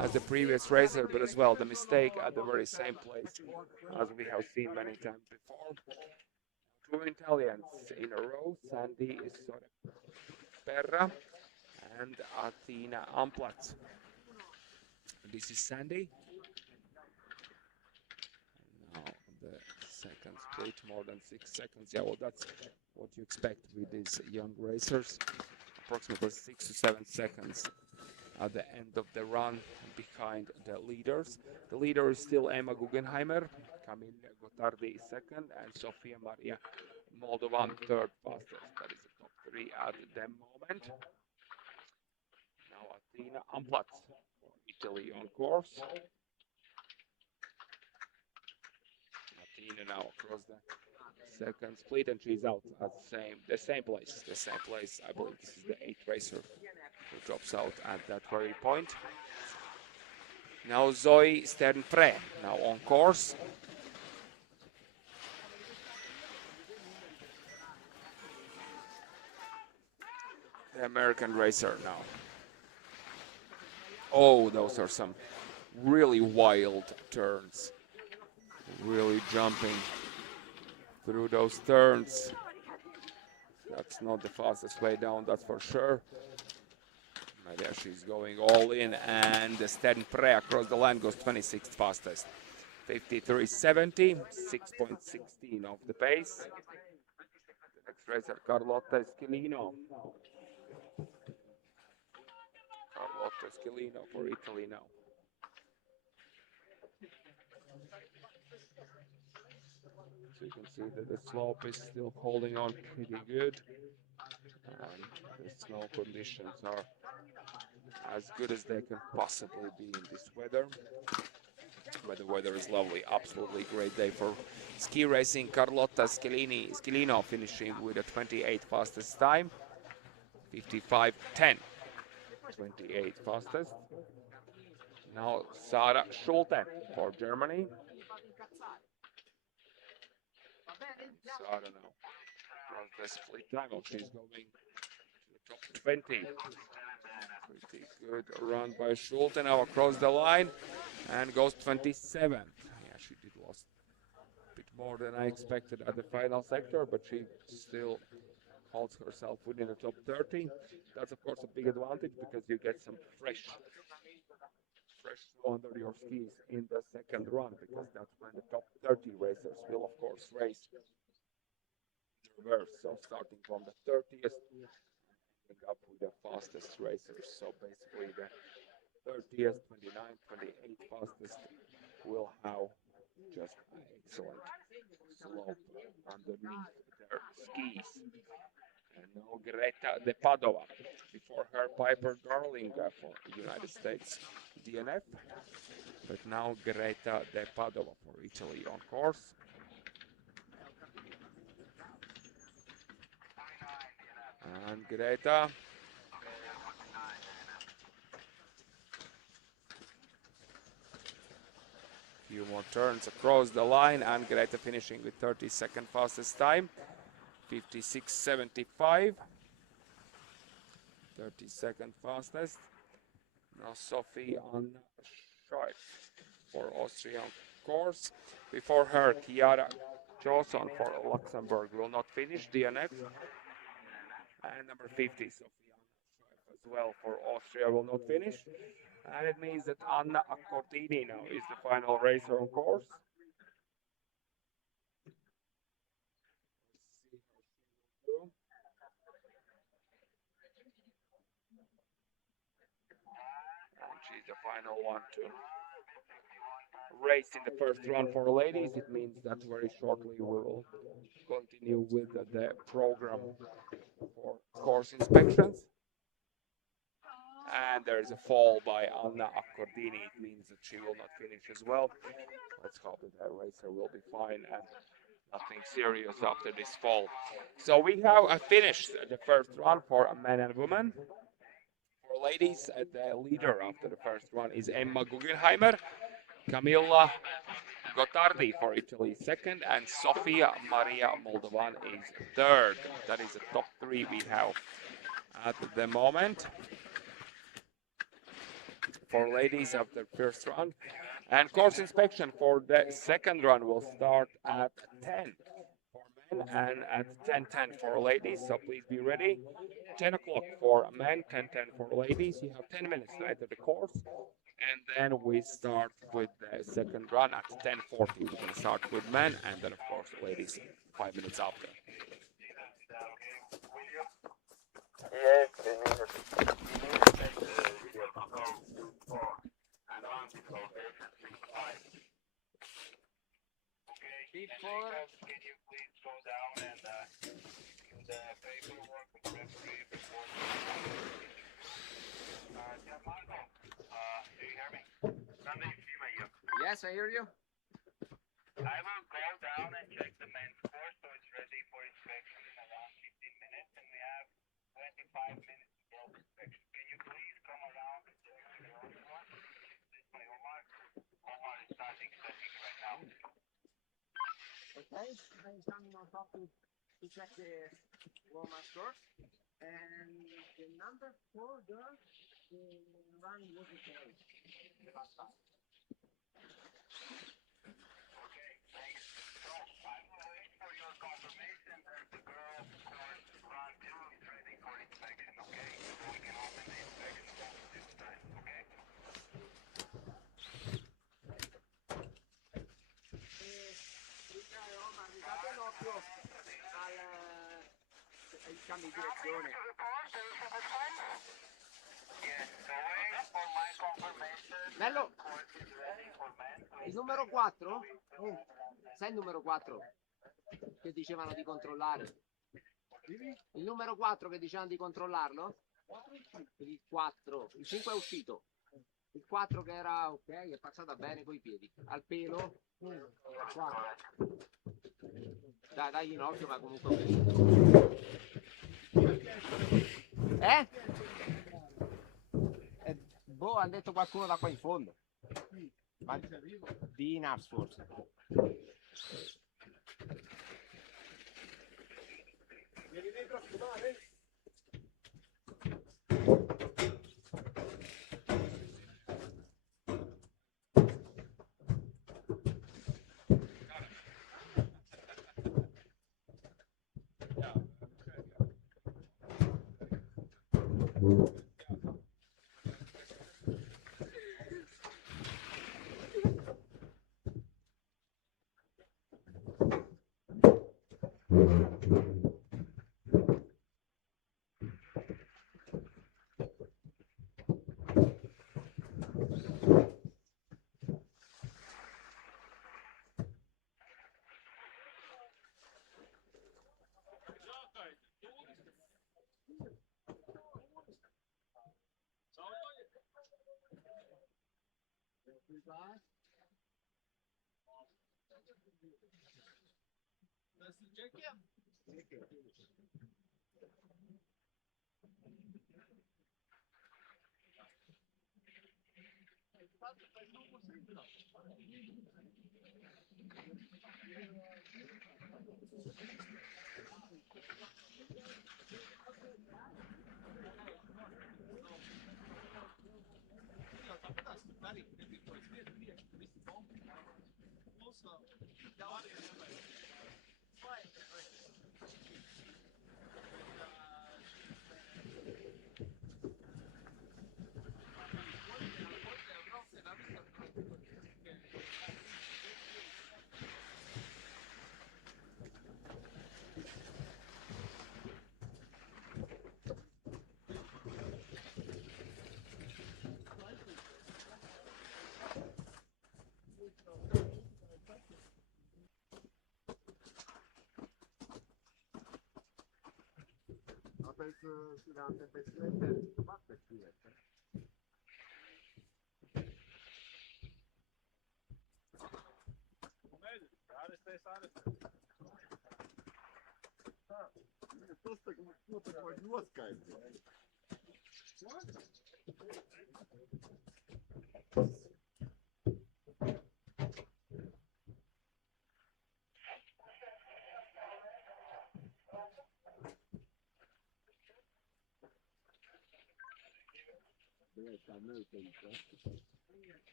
as the previous racer, but as well the mistake at the very same place as we have seen many times before. Two Italians in a row, Sandy Perra and Athena Amplatz. This is Sandy. Now the second split, more than 6 seconds. Yeah, well, that's what you expect with these young racers. Approximately 6 to 7 seconds at the end of the run behind the leaders. The leader is still Emma Guggenheimer, Camille Gottardi second, and Sofia Maria Moldovan third fastest. That is the top 3 at the moment. Now Athena Amplatz for Italy on course. Athena now across the second split, and she's out at the same place. I believe this is the 8th racer who drops out at that very point. Now Zoe Sternpre now on course. The American racer now. Oh, those are some really wild turns. Really jumping through those turns. That's not the fastest way down, that's for sure. But there she's going all in, and the Sternpre across the line goes 26th fastest. 53.70, 6.16 of the pace. The next racer, Carlotta Schilino. Carlotta Schilino for Italy now. So you can see that the slope is still holding on pretty good. And the snow conditions are as good as they can possibly be in this weather. But the weather is lovely, absolutely great day for ski racing. Carlotta Schilino finishing with a 28th fastest time, 55.10, 28th fastest. Now Sarah Schulte for Germany. Sarah now runs the split time. She's going to the top 20. Pretty good run by Schulte now across the line and goes 27th. Yeah, she did lose a bit more than I expected at the final sector, but she still holds herself within the top 30. That's of course a big advantage because you get some fresh snow under your skis in the second run, because that's when the top 30 racers will of course race reverse. So starting from the 30th, ending up with the fastest racers. So basically the 30th, 29th, 28th fastest will have just an excellent slope underneath their skis. And now Greta de Padova. Before her, Piper Darling for United States DNF. But now Greta de Padova for Italy on course. And Greta. Few more turns across the line, and Greta finishing with 32nd fastest time. 56.75. 32nd fastest. Now Sophie on Scheib for Austrian course. Before her, Chiara Johnson for Luxembourg will not finish DNF. And number 50, Sophie as well for Austria will not finish. And it means that Anna Accordini now is the final racer on course. And she's the final one to race in the first run for ladies. It means that very shortly we will continue with the program for course inspections. And there is a fall by Anna Accordini. It means that she will not finish as well. Let's hope that the racer will be fine and nothing serious after this fall. So we have finished the first run for men and women. For ladies, the leader after the first run is Emma Guggenheimer. Camilla Gottardi for Italy second, and Sofia Maria Moldovan is third. That is the top three we have at the moment for ladies after first run. And course inspection for the second run will start at 10 for men and at 10:10 for ladies, so please be ready. 10 o'clock for men, 10:10 for ladies. You have 10 minutes to enter the course. And then we start with the second run at 10:40. We can start with men and then, of course, ladies 5 minutes after. Before, can you please go down and do the paperwork with the referee before Gianmarco, do you hear me? Yes, I hear you. I will go down and check the men's course so it's ready for inspection in around 15 minutes, and we have 25 minutes to go inspection. Can you please come around and check the girls' course? This is my Omar. Omar is starting setting right now. Okay, I'm coming on top to check the woman's course. And the number 4 girl, the run was okay. Okay, thanks. So I will wait for your confirmation that the girl course run 2 is ready for inspection, okay? So we can open the inspection box this time, okay? Date l'occhio al cambio di direzione. Bello, il numero 4? Sai il numero 4 che dicevano di controllare? Il numero 4 che dicevano di controllarlo? Il 4, il 5 è uscito. Il 4 che era ok, è passata bene coi piedi. Al pelo? 4. Dai un occhio, ma comunque ok. Boh, hanno detto qualcuno da qua in fondo. Ma di Nars forse. Vieni dentro a fumare?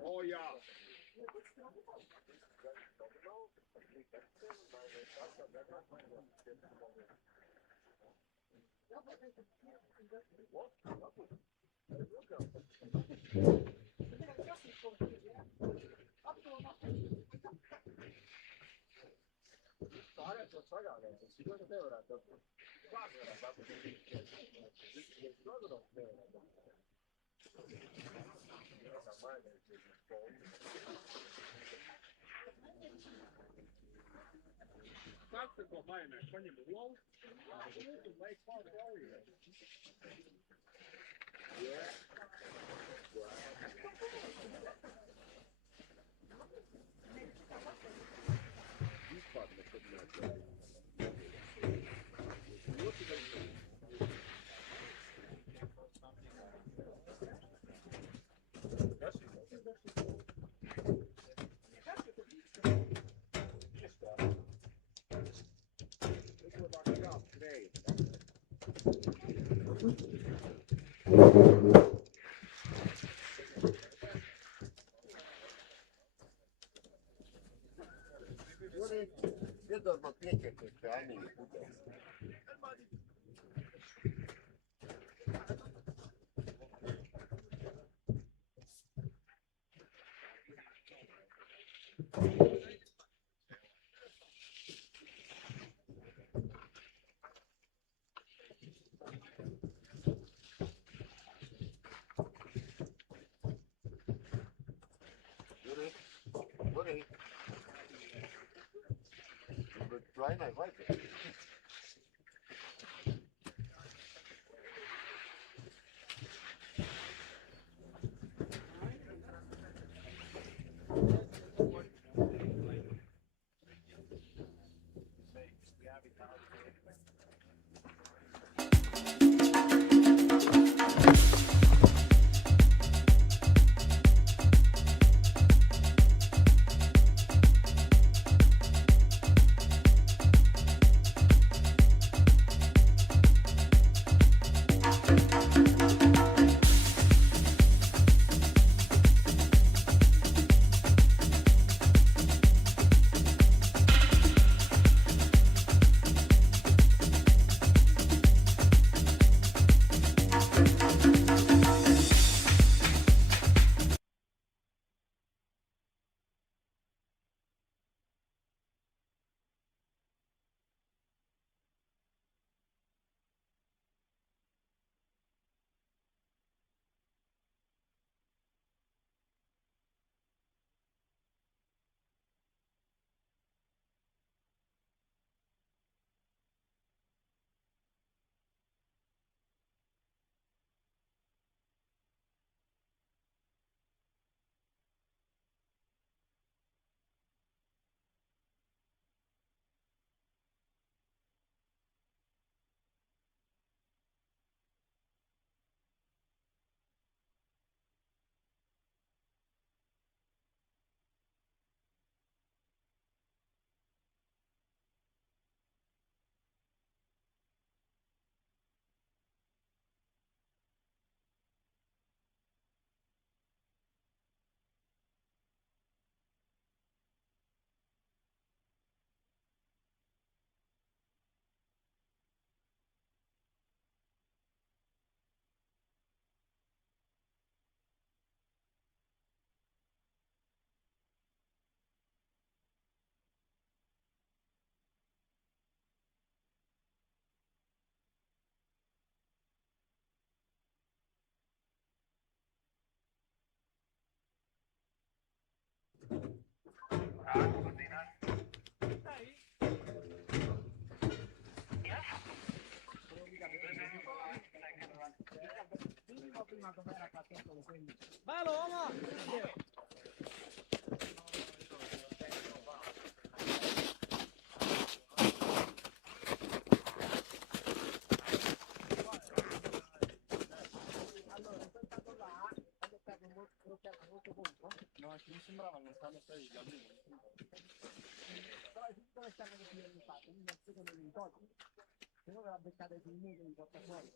Oh yeah. Tactical minor, funny wall. Yeah. Io dormo a piedi a questi anni. Vorrei. Try my wife. No, mi sembrava lontano sei gli alberi. Dove stanno le figlie fatte? Quindi non secondo le ipotesi. Se no ve la beccate sul muro di porta fuori.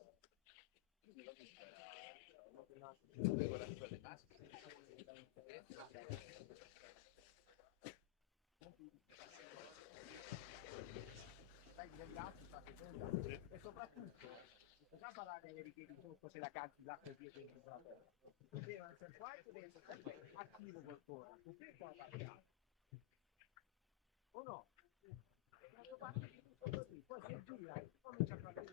Sai che gli altri fa seconda. E soprattutto, bisogna parlare delle richiedi sotto se la canti l'acqua e dietro il terra. Deve essere qua e deve essere sempre attivo col cuore. Così può passare. O no? Poi se gira e comincia a fare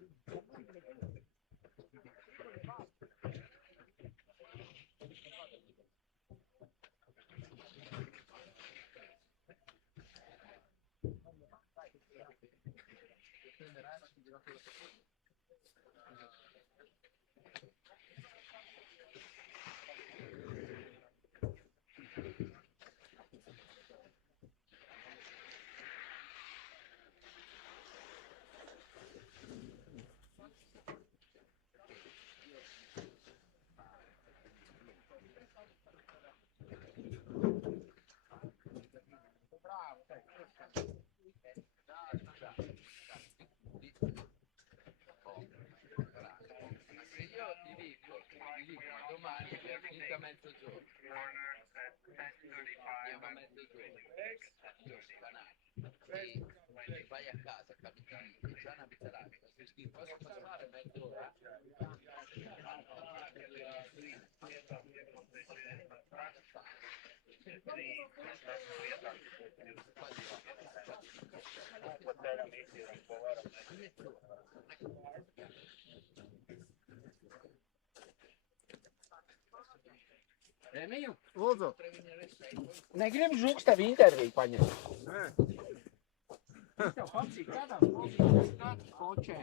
Lūdzu. Negribu žuks tev interviju paņemt. Nē. Tev patīk kādā kočē.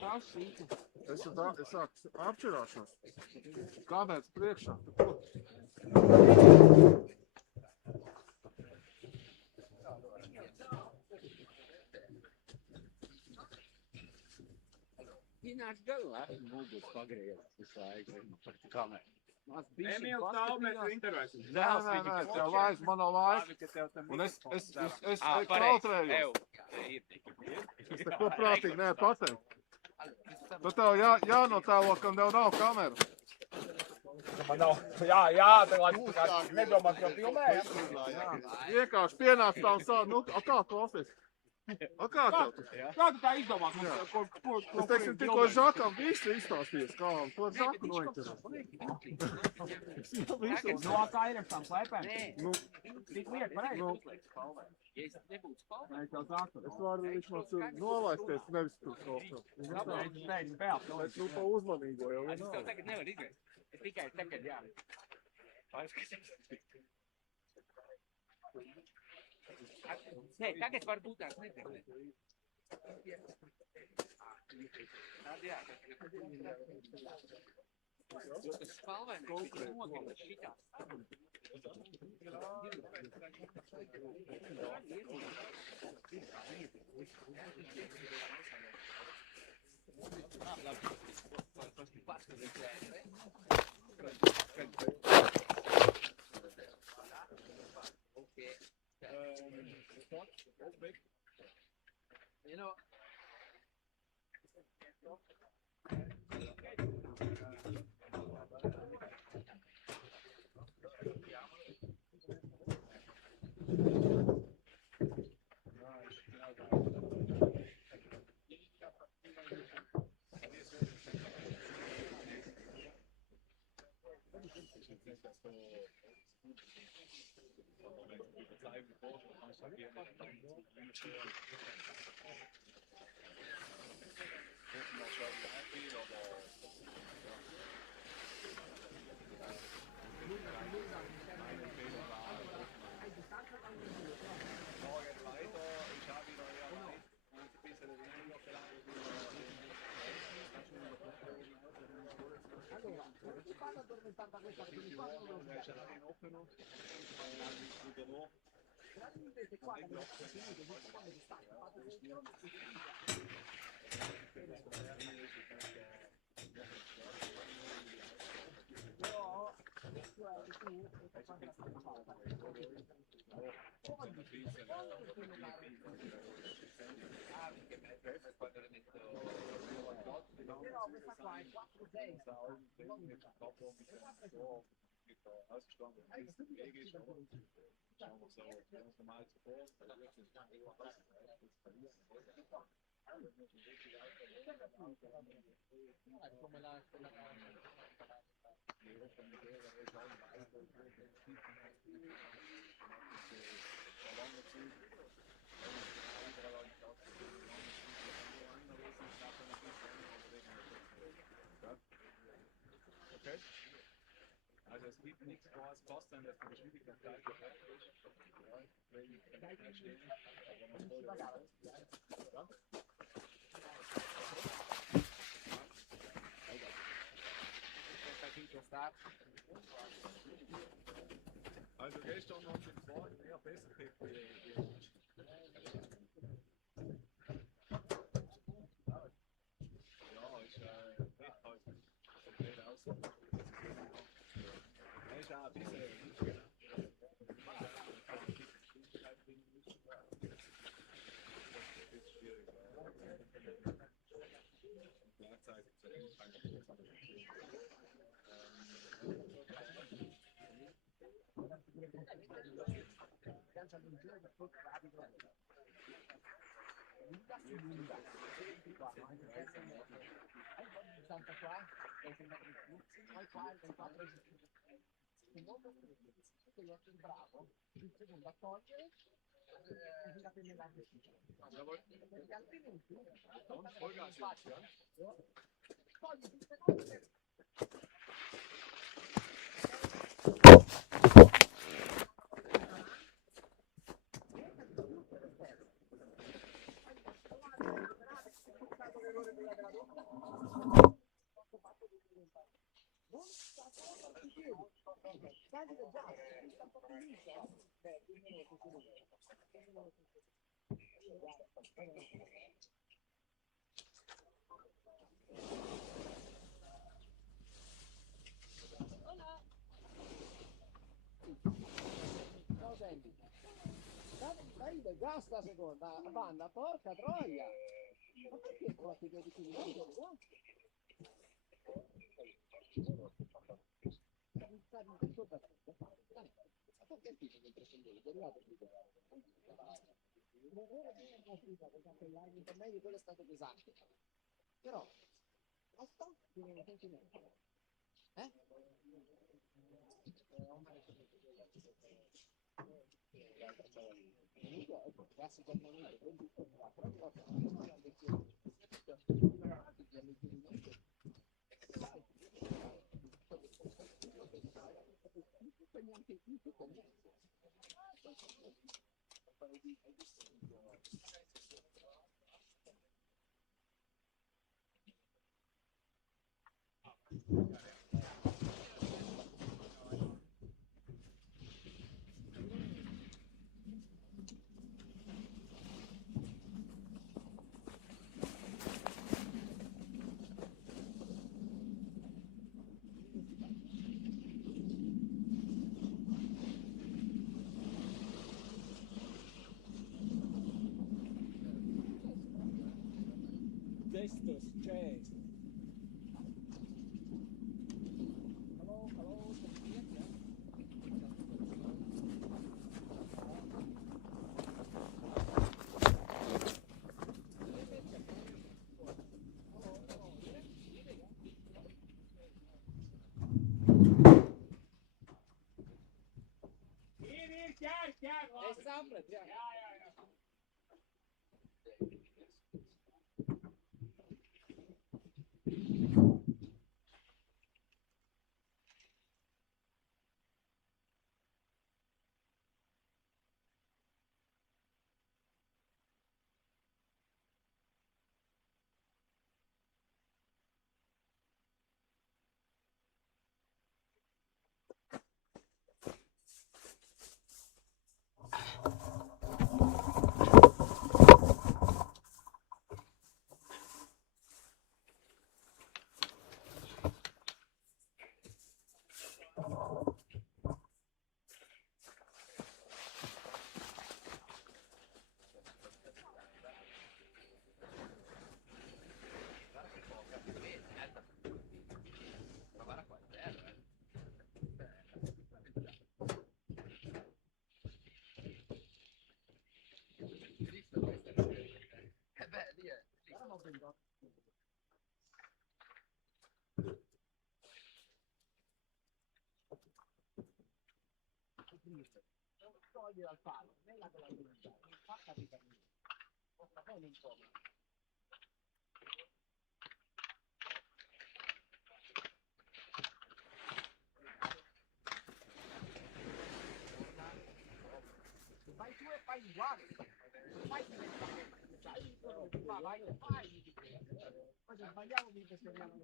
Tas sīka. Es sāku apšķirāšanos. Kāpēc priekšā? Ienāc galā. Mūgus pagriez visu laiku. Kamēr. Emīl, tālmēs intervēs. Nē, tev laiks, man nav laiks. Un es kautrējos. Es te ko prātīgi nepateikt. Bet tev jānotēlo, ka tev nav kameras. Man nav, jā, tā lai tu kā nedomā, ka jau filmējam. Vienkārši pienāc tā un sāc, nu, kā klausies? Kā tev? Kā tu tā izdomā? Es teiksim, tikko Žakam visu izstāstījies, kā un to Žaku nointeresē. No kā ir ar tām slēpēm? Nu, Tik liek, pareizi? nu, es varu viņš man nolaisties, nevis tur kaut kā. Bet nu pa uzmanīgo jau nav. Tagad nevar izvērt. Es tikai tagad, jā. Nē, tagad varbūt tās nedzirdēt. Tad jā. Jo tas spalvainais ir nogrimt šitās. You know, Also es gibt nichts, was passt dann, dass die Geschwindigkeit gleich perfekt ist. Ja, wenn ich gleich stehen, aber man soll ja. Also gestern haben sie gesagt, eher besser wie ja, ist recht halt komplett aus. Er ist auch ein bisschen gleichzeitig zu bravo, il secondo a togliere e la pennellata perché altrimenti togli tutte le cose. Già sta seconda banda, porca troia! Ma perché troppi piedi qui? Per me quello è stato pesante. Però, basta, viene sentimento. Eh? Grazie per Destos, cioè. È sempre, togli dal palo, nella con la lunga, fatta di cammino. Poi non so. Vai tu e fai uguale. Fai diventare. Vai, fai. Poi se sbagliamo mi festeggiamo.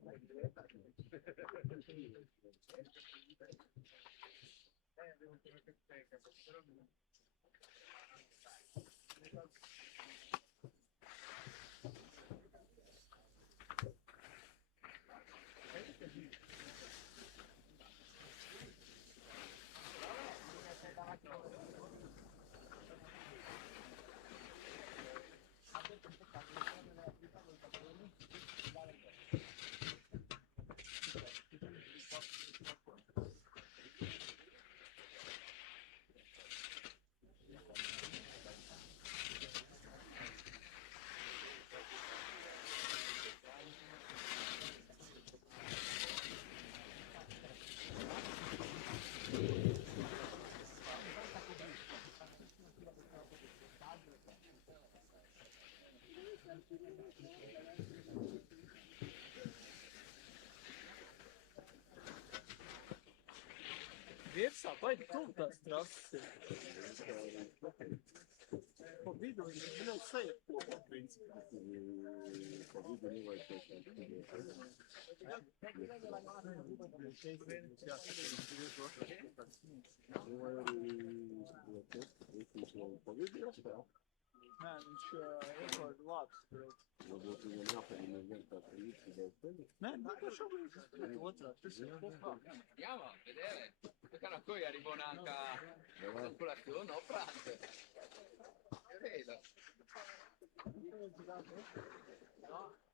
Versa, poi tutta strassa. Ho visto non sei non c'è, io sono arrivato. Non faccio questo. Andiamo a vedere. Perché no, poi arrivo anche a colazione o pranzo. Che vedo. No?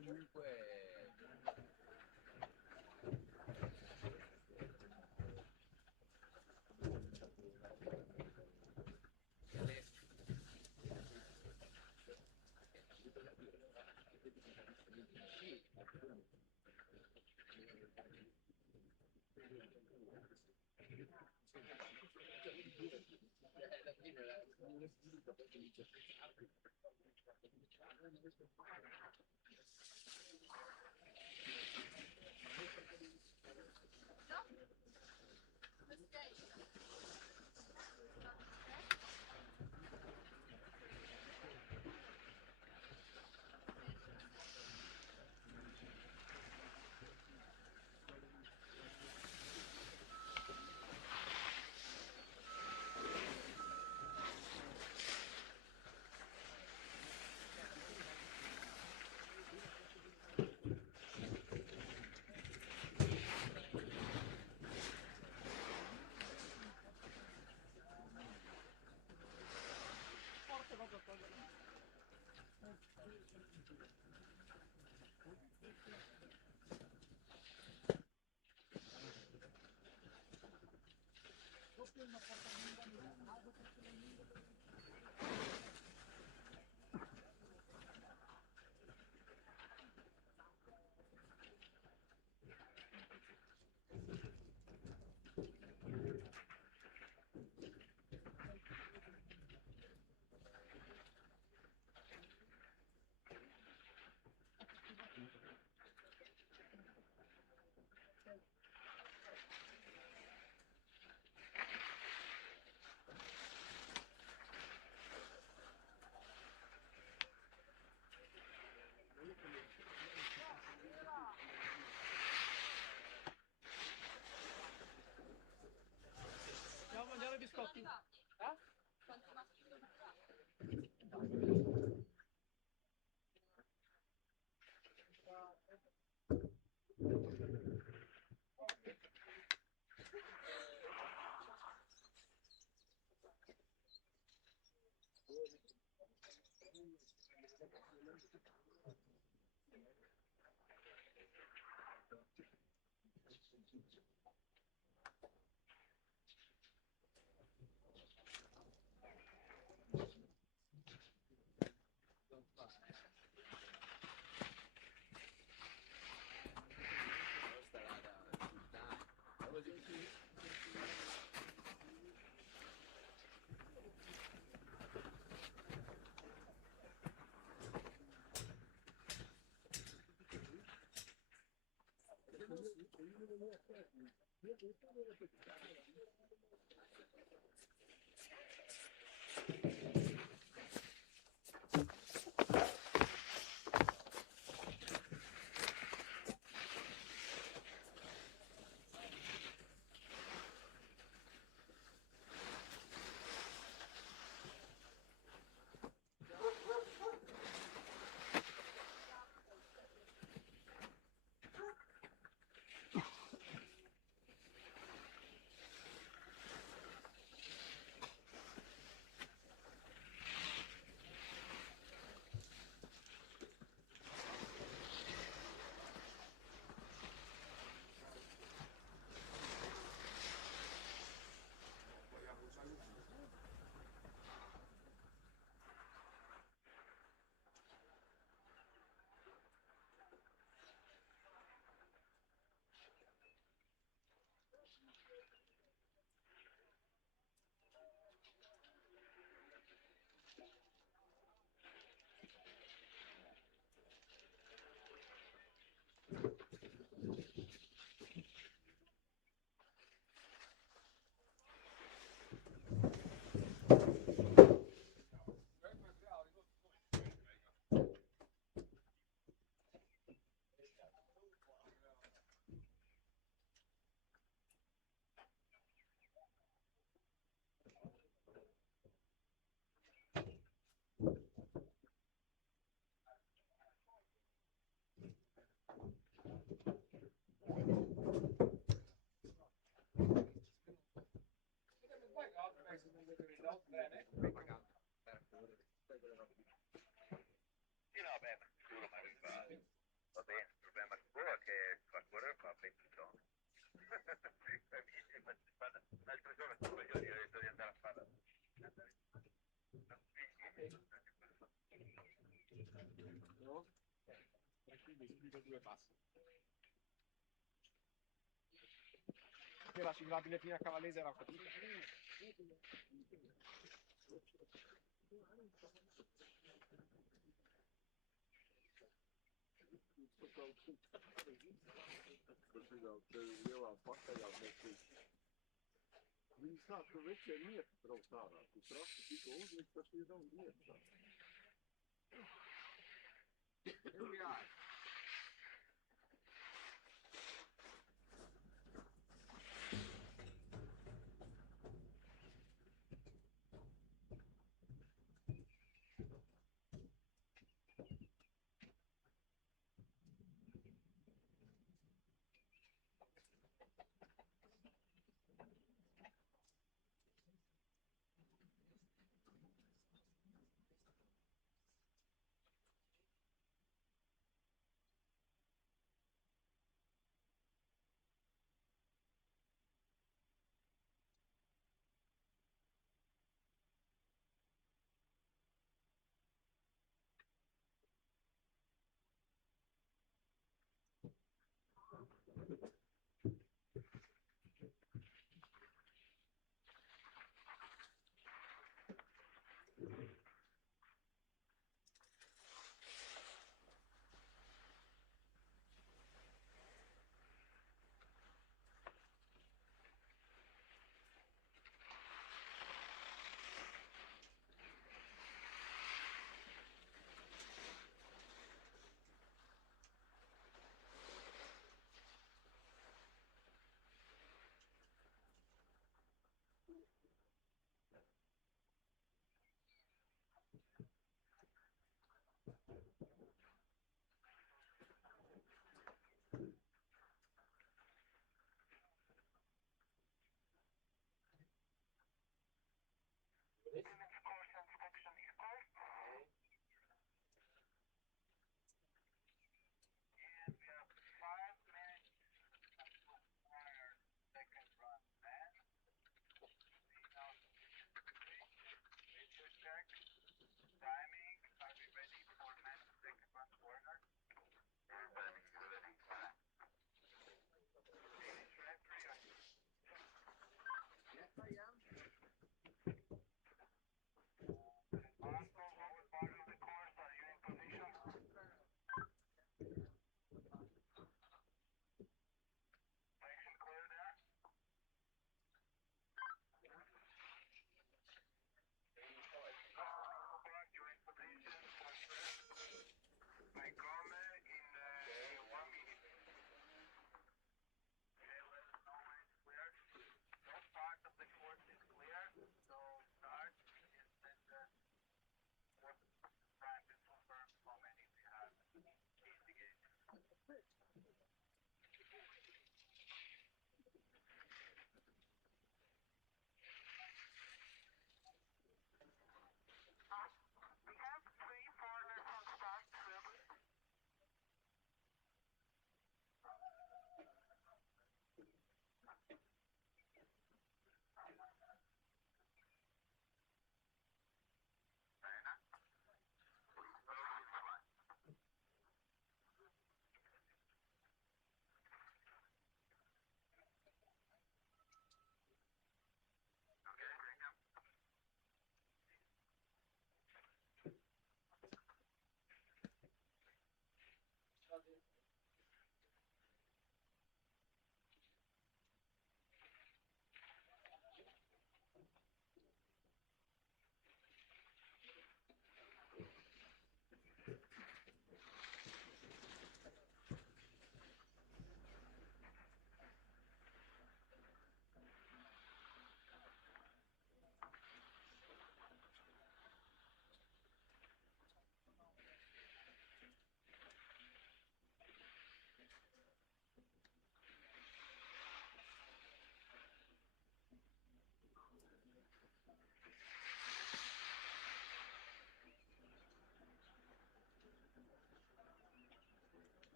Comunque biscotti? Eh? Sì, no, beh, ma sicuro, ma va bene, il problema suo è che fa correre fa 20 km. L'altro giorno ti voglio dire, ho detto di andare a fare. No? Tranquillo, subito due passi. Che la ciclabile fino a Cavallese era fatica. Ministarstvo veće nije pravtara, u zdravstvu ti to uzmi što ti je dao nije.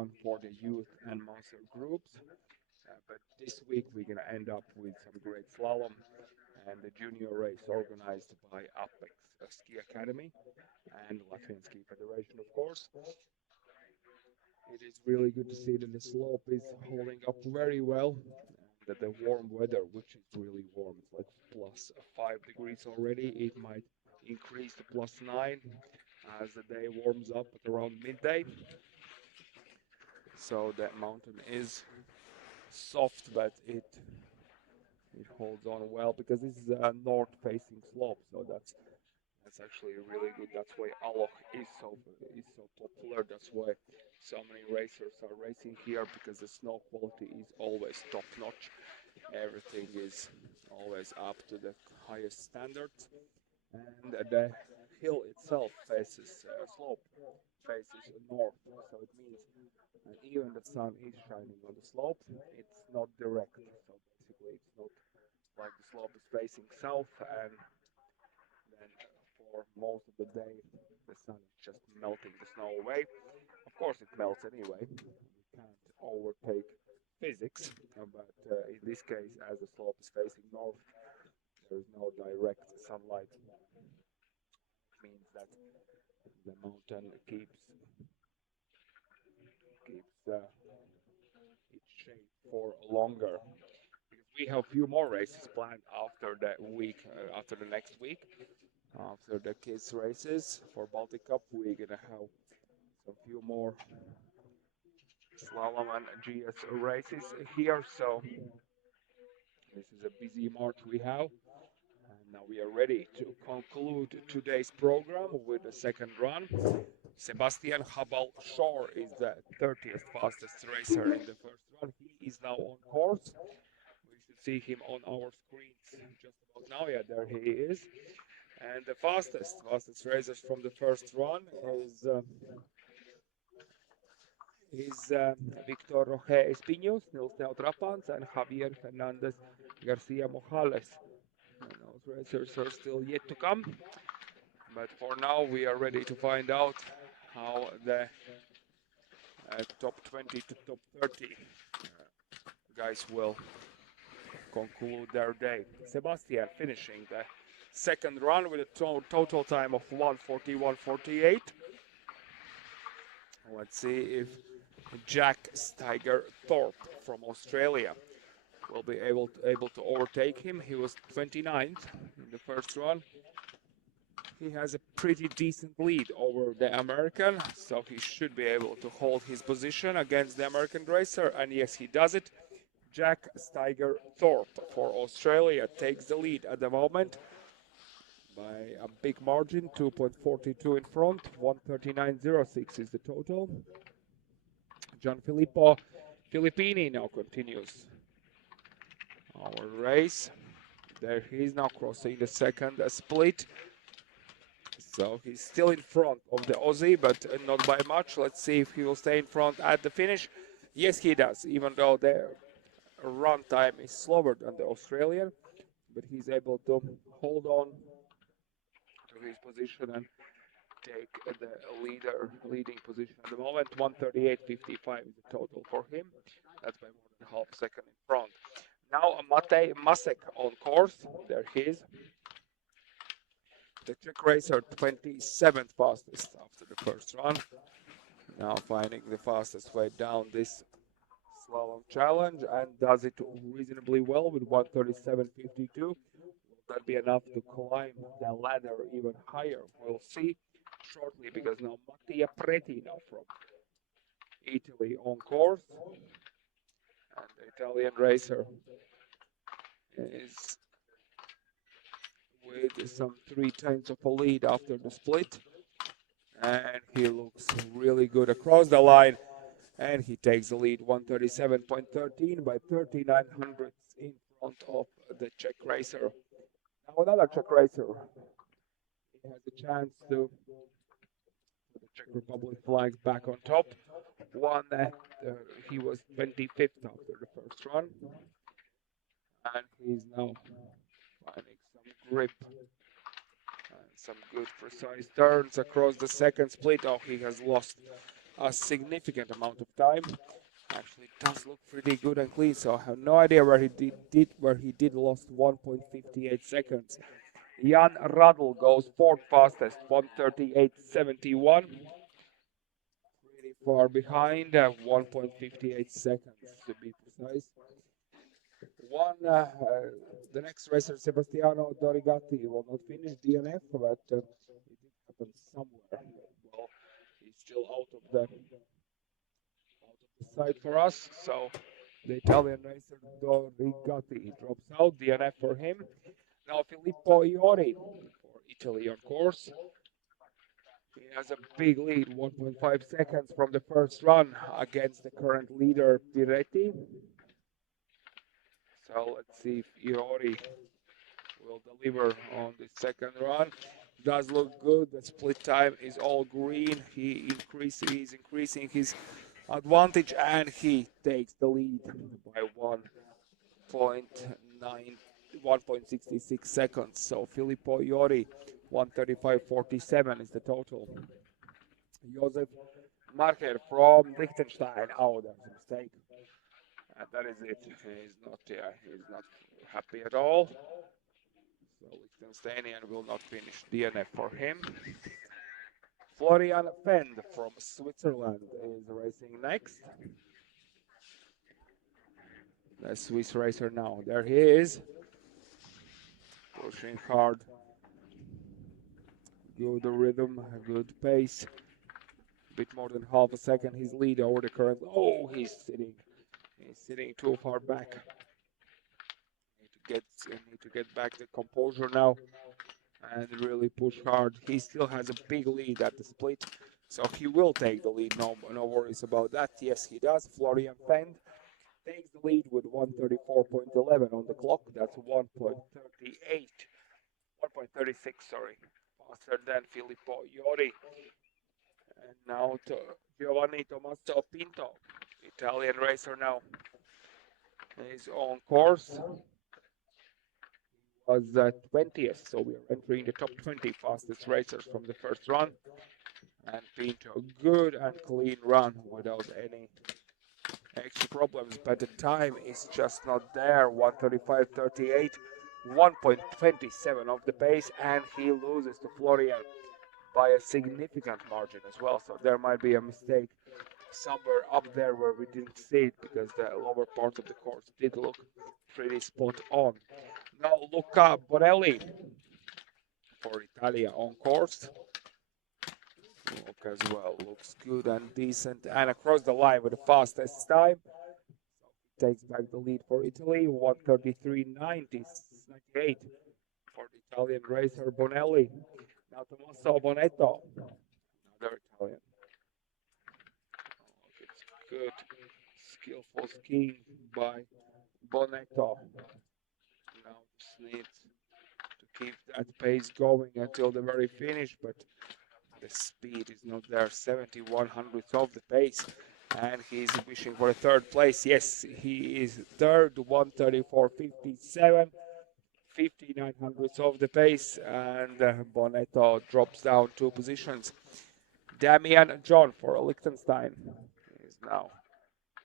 fun for the youth and master groups. But this week we're gonna end up with some great slalom and the junior race organized by Apex Ski Academy and Latvian Ski Federation, of course. It is really good to see that the slope is holding up very well, and that the warm weather, which is really warm, it's like plus 5 degrees already. It might increase to plus 9 as the day warms up at around midday. So that mountain is soft, but it holds on well because this is a north-facing slope, so that's actually really good. That's why Aloch is so popular. That's why so many racers are racing here because the snow quality is always top notch. Everything is always up to the highest standards, and the hill itself faces slope faces north, so it means even the sun is shining on the slope. It's not direct, so basically it's not like the slope is facing south and then for most of the day the sun is just melting the snow away. Of course, it melts anyway. We can't overtake physics, but in this case, as the slope is facing north, there is no direct sunlight. It means that the mountain keeps its shape for longer. Because we have few more races planned after that week, after the next week, after the kids races for Baltic Cup. We're gonna have some few more slalom and GS races here. So this is a busy March we have. And now we are ready to conclude today's program with the second run. Sebastian Habal Shore is the 30th fastest racer in the first run. He is now on course. We should see him on our screens just about now. Yeah, there he is. And the fastest racers from the first run is Victor Roque Espinos, Nils Trapans, and Javier Fernandez Garcia Mojales. And those racers are still yet to come. But for now, we are ready to find out how the top 20 to top 30 guys will conclude their day. Sebastian finishing the second run with a total time of 1:41.48. Let's see if Jack Steiger Thorpe from Australia will be able to overtake him. He was 29th in the first run. He has a pretty decent lead over the American, so he should be able to hold his position against the American racer, and yes, he does it. Jack Steiger Thorpe for Australia takes the lead at the moment by a big margin, 2.42 in front, 1:39.06 is the total. Gianfilippo Filippini now continues our race. There he is now crossing the second split. So he's still in front of the Aussie, but not by much. Let's see if he will stay in front at the finish. Yes, he does, even though the run time is slower than the Australian, but he's able to hold on to his position and take the leading position at the moment. 1:38.55 is the total for him. That's by more than half second in front. Now Matej Masek on course. There he is. The Czech racer, 27th fastest after the first run. Now finding the fastest way down this slalom challenge and does it reasonably well with 1:37.52. Will that be enough to climb the ladder even higher? We'll see shortly, because now Mattia Preti now from Italy on course. And the Italian racer is with some 3/10 of a lead after the split. And he looks really good across the line. And he takes the lead 1:37.13 by 39 hundredths in front of the Czech racer. Now another Czech racer. He has a chance to put the Czech Republic flag back on top. He was 25th after the first run. And he's now finding some grip and some good precise turns across the second split. Oh, he has lost a significant amount of time. Actually, it does look pretty good and clean. So I have no idea where he did lost 1.58 seconds. Jan Radl goes fourth fastest, 1:38.71. Pretty far behind, 1.58 seconds to be precise. The next racer, Sebastiano Dorigatti, will not finish DNF, but it did happen somewhere. Well, he's still out of the side for us, so the Italian racer Dorigatti drops out. DNF for him. Now Filippo Iori for Italy on course. He has a big lead, 1.5 seconds from the first run against the current leader Piretti. So let's see if Iori will deliver on the second run. Does look good. The split time is all green. He's increasing his advantage, and he takes the lead by 1.66 seconds. So Filippo Iori, 1:35.47 is the total. Josef Marker from Liechtenstein. Oh, that's a mistake. And that is it. He's not happy at all. So Liechtensteinian will not finish DNF for him. Florian Fend from Switzerland is racing next. The Swiss racer now. There he is. Pushing hard. Good rhythm, good pace. A bit more than half a second his lead over the current. Oh, he's sitting too far back. Need to get back the composure now and really push hard. He still has a big lead at the split, so he will take the lead. No worries about that. Yes, he does. Florian Fend takes the lead with 1:34.11 on the clock. That's 1.36, sorry, faster than Filippo Iori. And now to Giovanni Tommaso Pinto, Italian racer now. He's on course. Was 20th, so we are entering the top 20 fastest racers from the first run. And Pinto, good and clean run without any extra problems, but the time is just not there. 1:35.38, 1.27 of the pace, and he loses to Florian by a significant margin as well. So there might be a mistake somewhere up there where we didn't see it because the lower part of the course did look pretty spot on. Now Luca Borelli for Italia on course. Look as well, looks good and decent and across the line with the fastest time. Takes back the lead for Italy, 1:33.98 for the Italian racer Bonelli. Now Tommaso Bonetto, another Italian. Oh, it's good, skillful skiing by Bonetto. Now just needs to keep that pace going until the very finish, but the speed is not there. 71 hundredths of the pace, and he's wishing for a third place. Yes, he is third, 1:34.57, 59 hundredths of the pace, and Bonetto drops down 2 positions. Damian John for Liechtenstein is now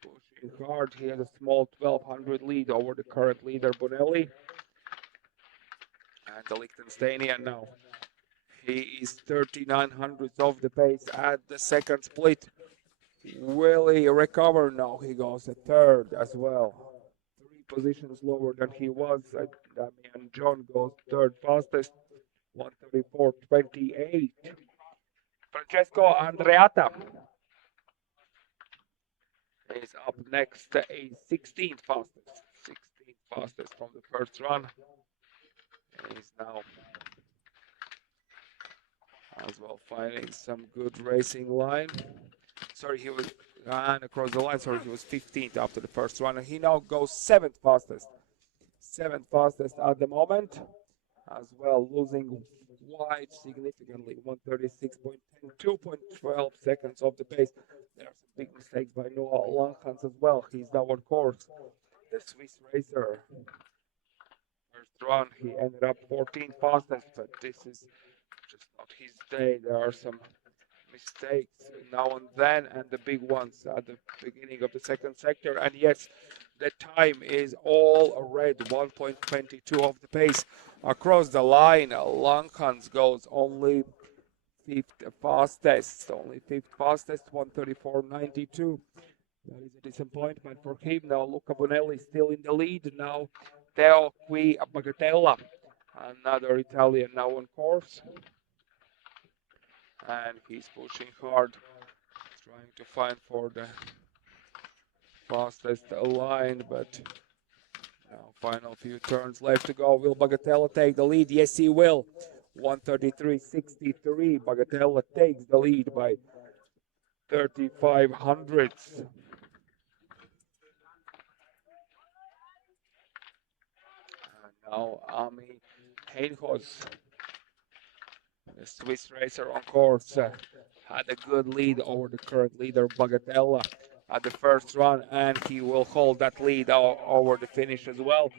pushing hard. He has a small 1200 lead over the current leader Bonelli, and the Liechtensteinian now. He is 39 hundredths of the pace at the second split. Will he recover? No, he goes a third as well. 3 positions lower than he was. Damian John goes third fastest, 1:34.28. Francesco Andreatta is up next, a 16th fastest. 16th fastest from the first run. He's now as well finding some good racing line. Sorry, he was across the line. Sorry, he was 15th after the first run, and he now goes 7th fastest. 7th fastest at the moment, as well, losing wide significantly. 1:36.10, 2.12 seconds off the pace. There are some big mistakes by Noah Langhans as well. He's now on course. The Swiss racer. First run, he ended up 14th fastest, but this is just not his day. There are some mistakes now and then, and the big ones at the beginning of the second sector. And yes, the time is all red, 1.22 of the pace. Across the line, Lankhans goes only fifth fastest, 134.92. That is a disappointment for him. Now Luca Bonelli still in the lead. Now Teo Qui Bagatella, another Italian now on course. And he's pushing hard, trying to find for the fastest line, but now final few turns left to go. Will Bagatella take the lead? Yes, he will. 133.63. Bagatella takes the lead by 35 hundredths. And now Ami Heinhoz, the Swiss racer on course, had a good lead over the current leader Bagatella at the first run, and he will hold that lead over the finish as well.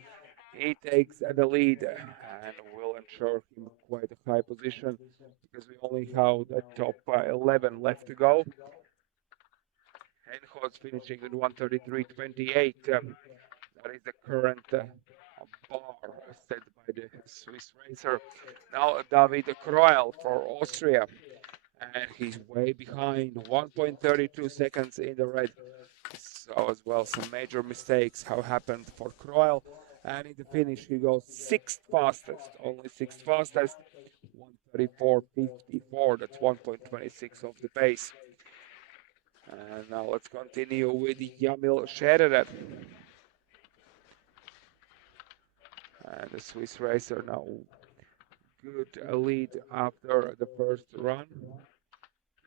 He takes the lead and will ensure him quite a high position because we only have the top 11 left to go. Heinhoz finishing with 133.28. That is the current bar set by the Swiss racer. Now David Kroel for Austria, and he's way behind, 1.32 seconds in the red. So as well, some major mistakes have happened for Kroel. And in the finish, he goes sixth fastest, only sixth fastest, 134.54. That's 1.26 of the pace. And now let's continue with Jamil Scherer. And the Swiss racer now good lead after the first run.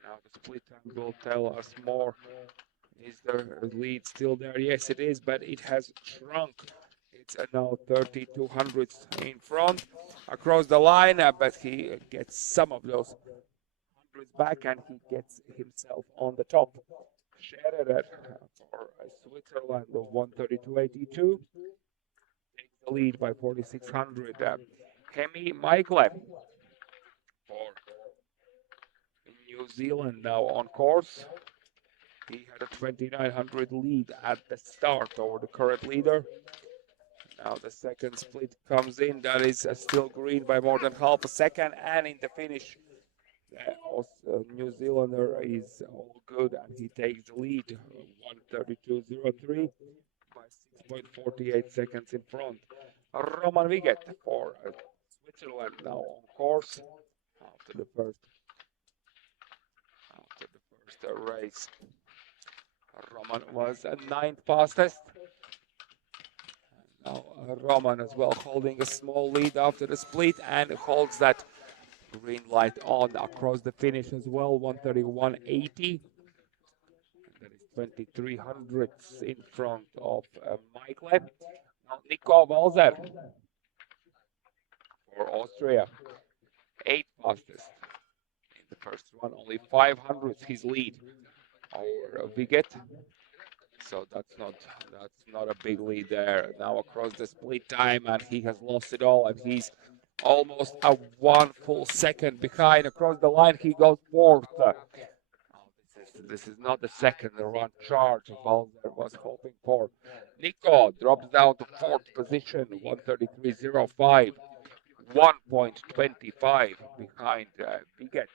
Now the split time will tell us more. Is the lead still there? Yes, it is, but it has shrunk. It's now 32 hundredths in front across the line, but he gets some of those hundreds back, and he gets himself on the top. Scherer for Switzerland of 132.82 takes the lead by 4,600. Hemi Michael for New Zealand now on course. He had a 2,900 lead at the start over the current leader. Now the second split comes in. That is still green by more than half a second. And in the finish, the New Zealander is all good and he takes the lead, 132.03 by 6.48 seconds in front. Roman Viget for Switzerland now on course after the first race. Roman was ninth fastest. Now Roman as well holding a small lead after the split and holds that green light on across the finish as well, 131.80. That is 23 hundredths in front of Michael. Now Nico Walser for Austria, eighth fastest in the first run, only 500 his lead over Viget. So that's not a big lead there. Now across the split time, and he has lost it all, and he's almost a 1 full second behind. Across the line, he goes fourth. This is not the second run charge Walser was hoping for. Nico drops down to fourth position, 133.05, 1.25 behind Viget.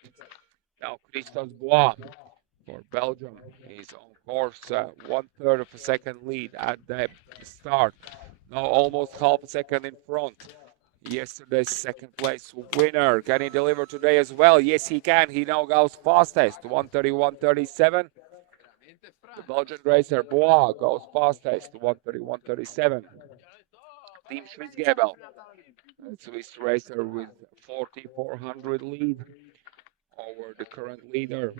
Now Christos Bois for Belgium is on course, 1/3 of a second lead at the start. Now almost half a second in front. Yesterday's second place winner. Can he deliver today as well? Yes, he can. He now goes fastest, 131.37. The Belgian racer Bois goes fastest, 131.37. Team Schwitzgebel, Swiss racer with 4,400 lead over the current leader.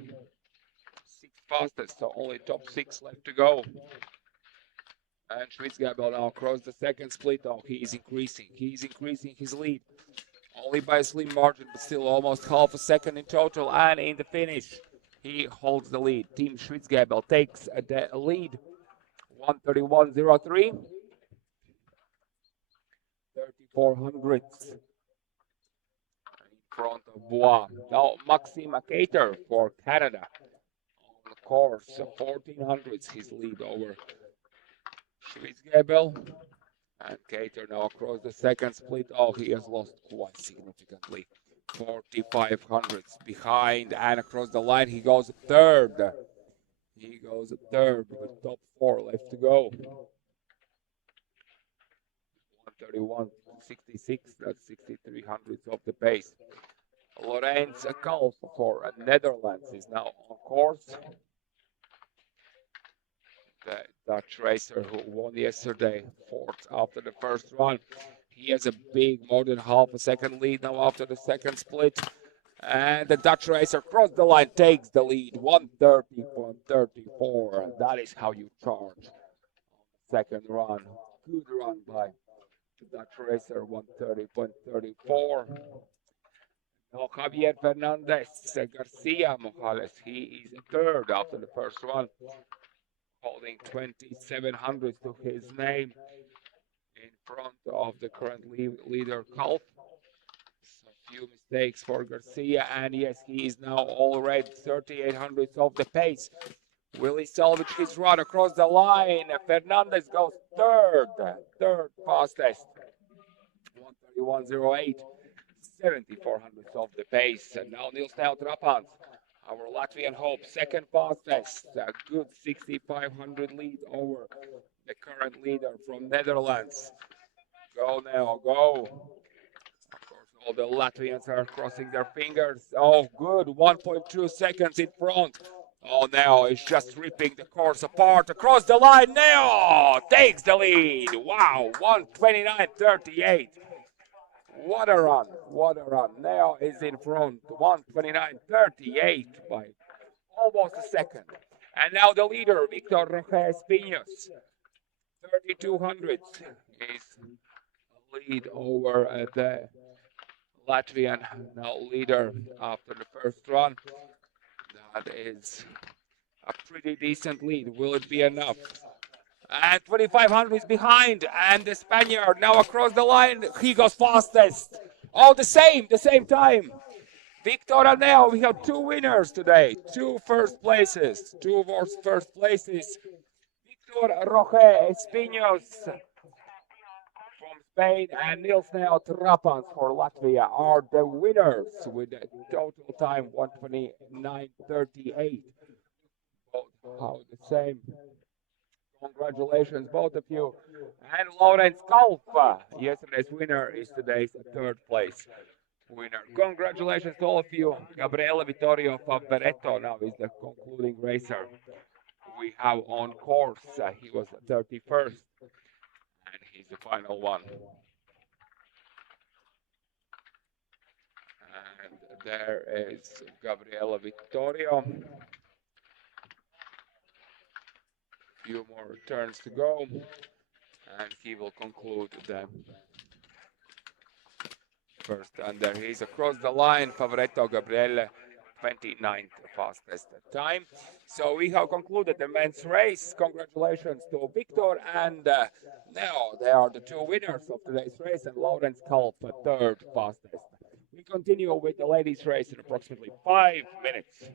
Sixth fastest, so only top 6 left to go. And Schwitzgebel now across the second split. Oh, he is increasing. He is increasing his lead. Only by a slim margin, but still almost half a second in total. And in the finish, he holds the lead. Team Schwitzgebel takes the lead. 131.03. 34 hundredths in front of Bois. Now Maxime Cater for Canada on the course, 1400s, his lead over Schwitzgebel. And Cater now across the second split. Oh, he has lost quite significantly. 4500s behind and across the line. He goes third. He goes third with top 4 left to go. 131.66, that's 6300ths of the pace. Lorenz Kalf for Netherlands is now on course. The Dutch racer who won yesterday, fourth after the first run. He has a big, more than half a second lead now after the second split. And the Dutch racer across the line takes the lead, 130.34. That is how you charge. Second run, good run by the Dutch racer, 130.34. Now Javier Fernandez Garcia Morales, he is third after the first run, holding 2700 to his name in front of the current leader Kalf. A few mistakes for Garcia, and yes, he is now already 3800ths of the pace. Will he salvage his run across the line? Fernandez goes third fastest, 131.08, 7400ths of the pace. And now Niels Trapans, our Latvian hope, second fastest, a good 6500 lead over the current leader from Netherlands. Go now, go. Of course, all the Latvians are crossing their fingers. Oh, good, 1.2 seconds in front. Oh, now he's just ripping the course apart across the line. Neo takes the lead. Wow, 129.38. What a run, what a run. Neo is in front, 129.38 by almost a second. And now the leader, Victor Rojas Piños, 3200 is lead over the Latvian now leader after the first run. That is a pretty decent lead. Will it be enough? And 2500 is behind, and the Spaniard now across the line. He goes fastest. Oh, the same time. Victor and Neo, we have two winners today, two first places. Victor Roge Espinos from Spain and Niels Neo Trapans for Latvia are the winners with a total time 129.38. Both how the same. Congratulations, both of you. And Lorenz Kalf, yesterday's winner, is today's third place winner. Congratulations to all of you. Gabriele Vittorio Favaretto now is the concluding racer we have on course. He was 31st, and he's the final one. And there is Gabriele Vittorio. Few more turns to go, and he will conclude the first. And there he's across the line. Favaretto Gabriele, 29th fastest time. So we have concluded the men's race. Congratulations to Victor and now they are the two winners of today's race, and Lorenz Kalf, third fastest. We continue with the ladies' race in approximately 5 minutes.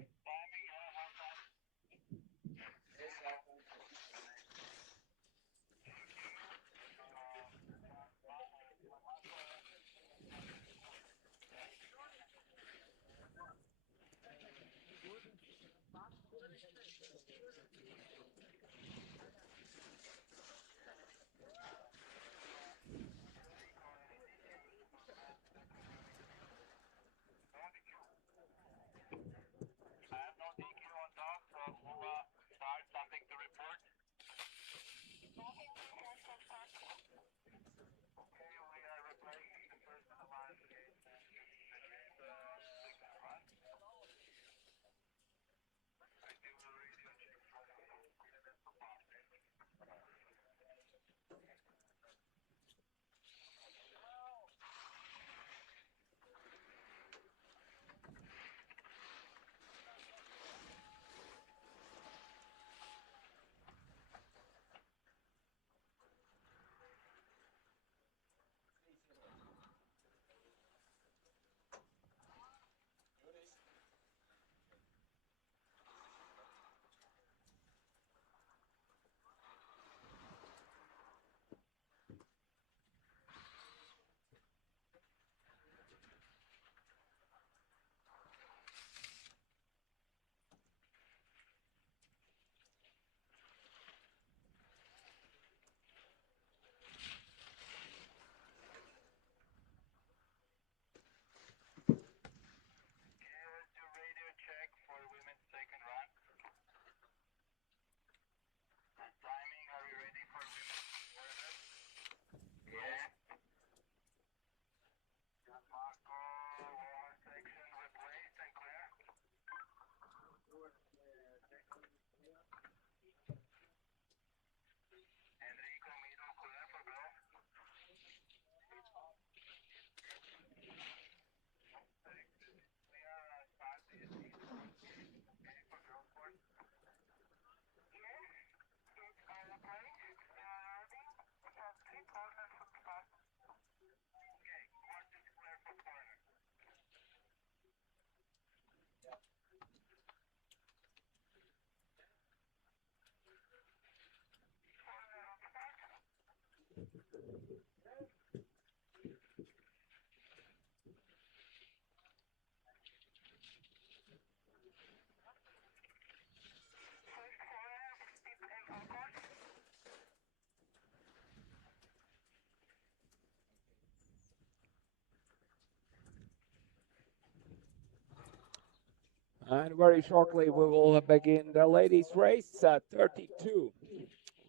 And very shortly we will begin the ladies race at 32.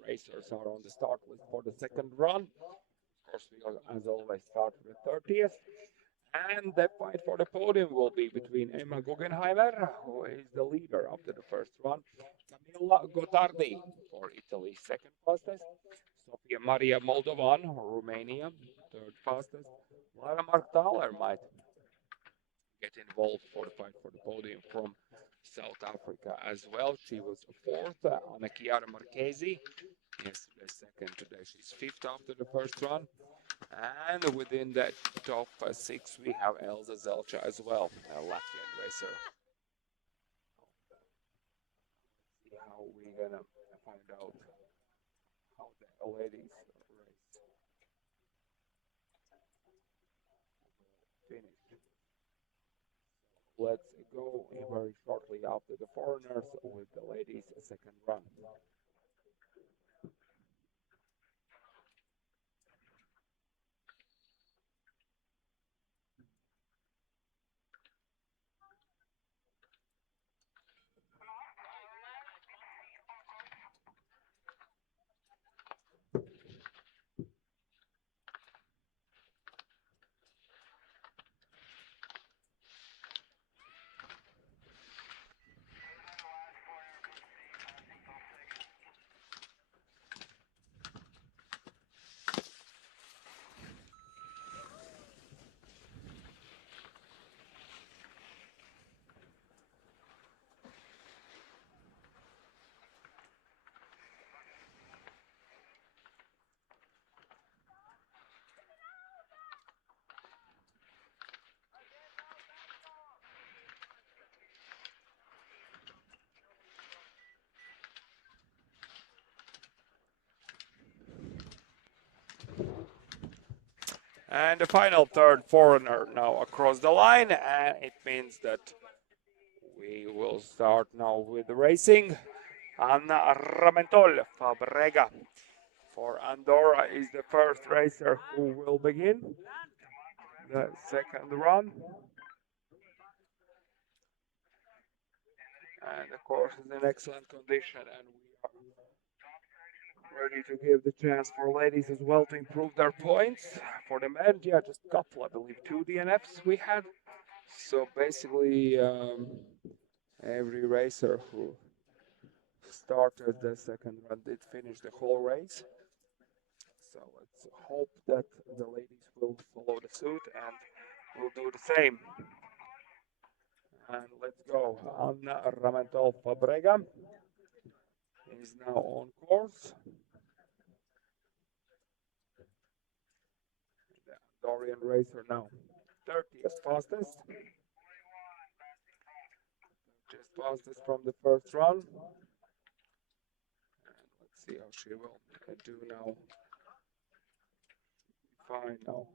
Racers are on the start list for the second run. Of course, we as always start with the 30th. And the fight for the podium will be between Emma Guggenheimer, who is the leader after the first run, Camilla Gotardi for Italy, second fastest, Sofia Maria Moldovan, Romania, third fastest, Lara Markthaler might get involved for the fight for the podium from South Africa as well. She was fourth, Anna Chiara Marchesi, yesterday second, today she's fifth after the first run. And within that top six, we have Elza Zelcha as well, a Latvian racer. See how we're gonna find out how the ladies race finish. Let's go very shortly after the foreigners with the ladies' second run. And the final third foreigner now across the line, and it means that we will start now with the racing. Anna Ramentol Fabrega for Andorra is the first racer who will begin the second run. And the course is in excellent condition, and we are ready to give the chance for ladies as well to improve their points. For the men, yeah, just a couple, I believe, 2 DNFs we had. So basically, every racer who started the second run did finish the whole race. So let's hope that the ladies will follow the suit and will do the same. And let's go. Anna Ramentol Fabrega is now on course. The Dorian racer now 30th fastest. Just fastest from the first run. And let's see how she will do now. Fine now.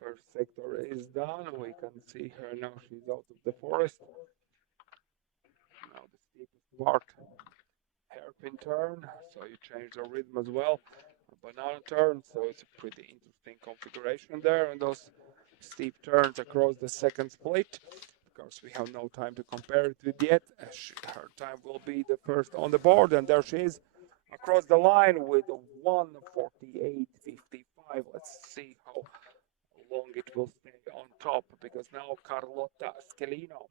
First sector is done. We can see her now. She's out of the forest. Now the steepest part. Hairpin turn. So you change the rhythm as well. A banana turn. So it's a pretty interesting configuration there. And those steep turns across the second split. Of course, we have no time to compare it with yet. Her time will be the first on the board. And there she is across the line with 1:48.55. Let's see how long it will stay on top, because now Carlotta Schelino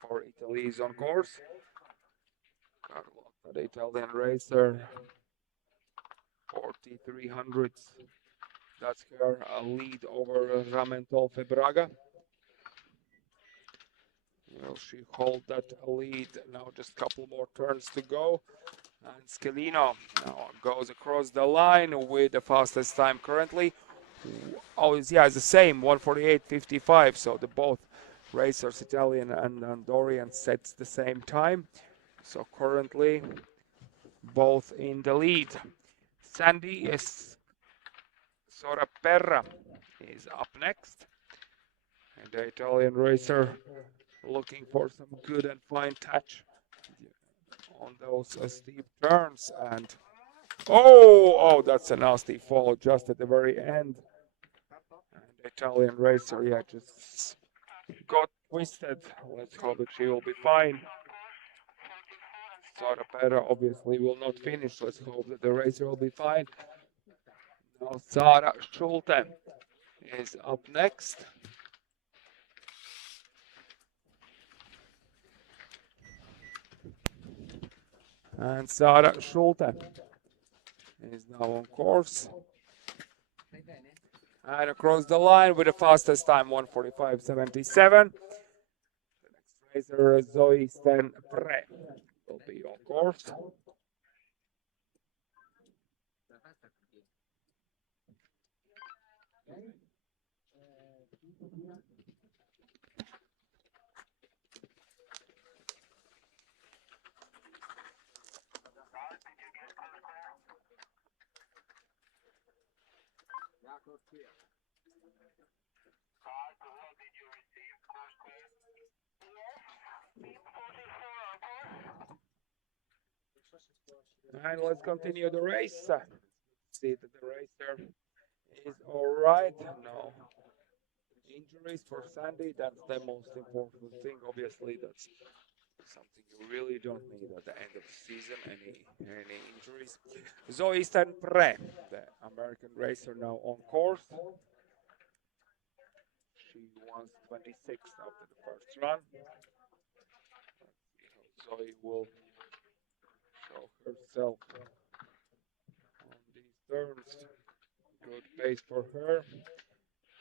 for Italy is on course. Carlotta, the Italian racer, 4300. That's her lead over Ramentol Fabrega. Will she hold that lead? Now just a couple more turns to go. And Schelino now goes across the line with the fastest time currently. Oh, yeah, it's the same, 1:48.55. So the both racers, Italian and Andorran, sets the same time. So currently, both in the lead. Sandy Soraperra is up next. And the Italian racer looking for some good and fine touch on those steep turns. And oh, that's a nasty fall just at the very end. And the Italian racer, yeah, just got twisted. Let's hope that she will be fine. Sara Pera obviously will not finish. Let's hope that the racer will be fine. Now Sara Schulte is up next. And Sara Schulte is now on course. And across the line with the fastest time, 1:45.77. The next racer, Zoe Sten-Pre, will be on course. And let's continue the race. See that the racer is all right. No injuries for Sandy. That's the most important thing. Obviously, that's something you really don't need at the end of the season. Any injuries. Zoe Sten-Pre, the American racer, now on course. She won 26th after the first run. Let's see how Zoe will show herself on these terms. Good pace for her.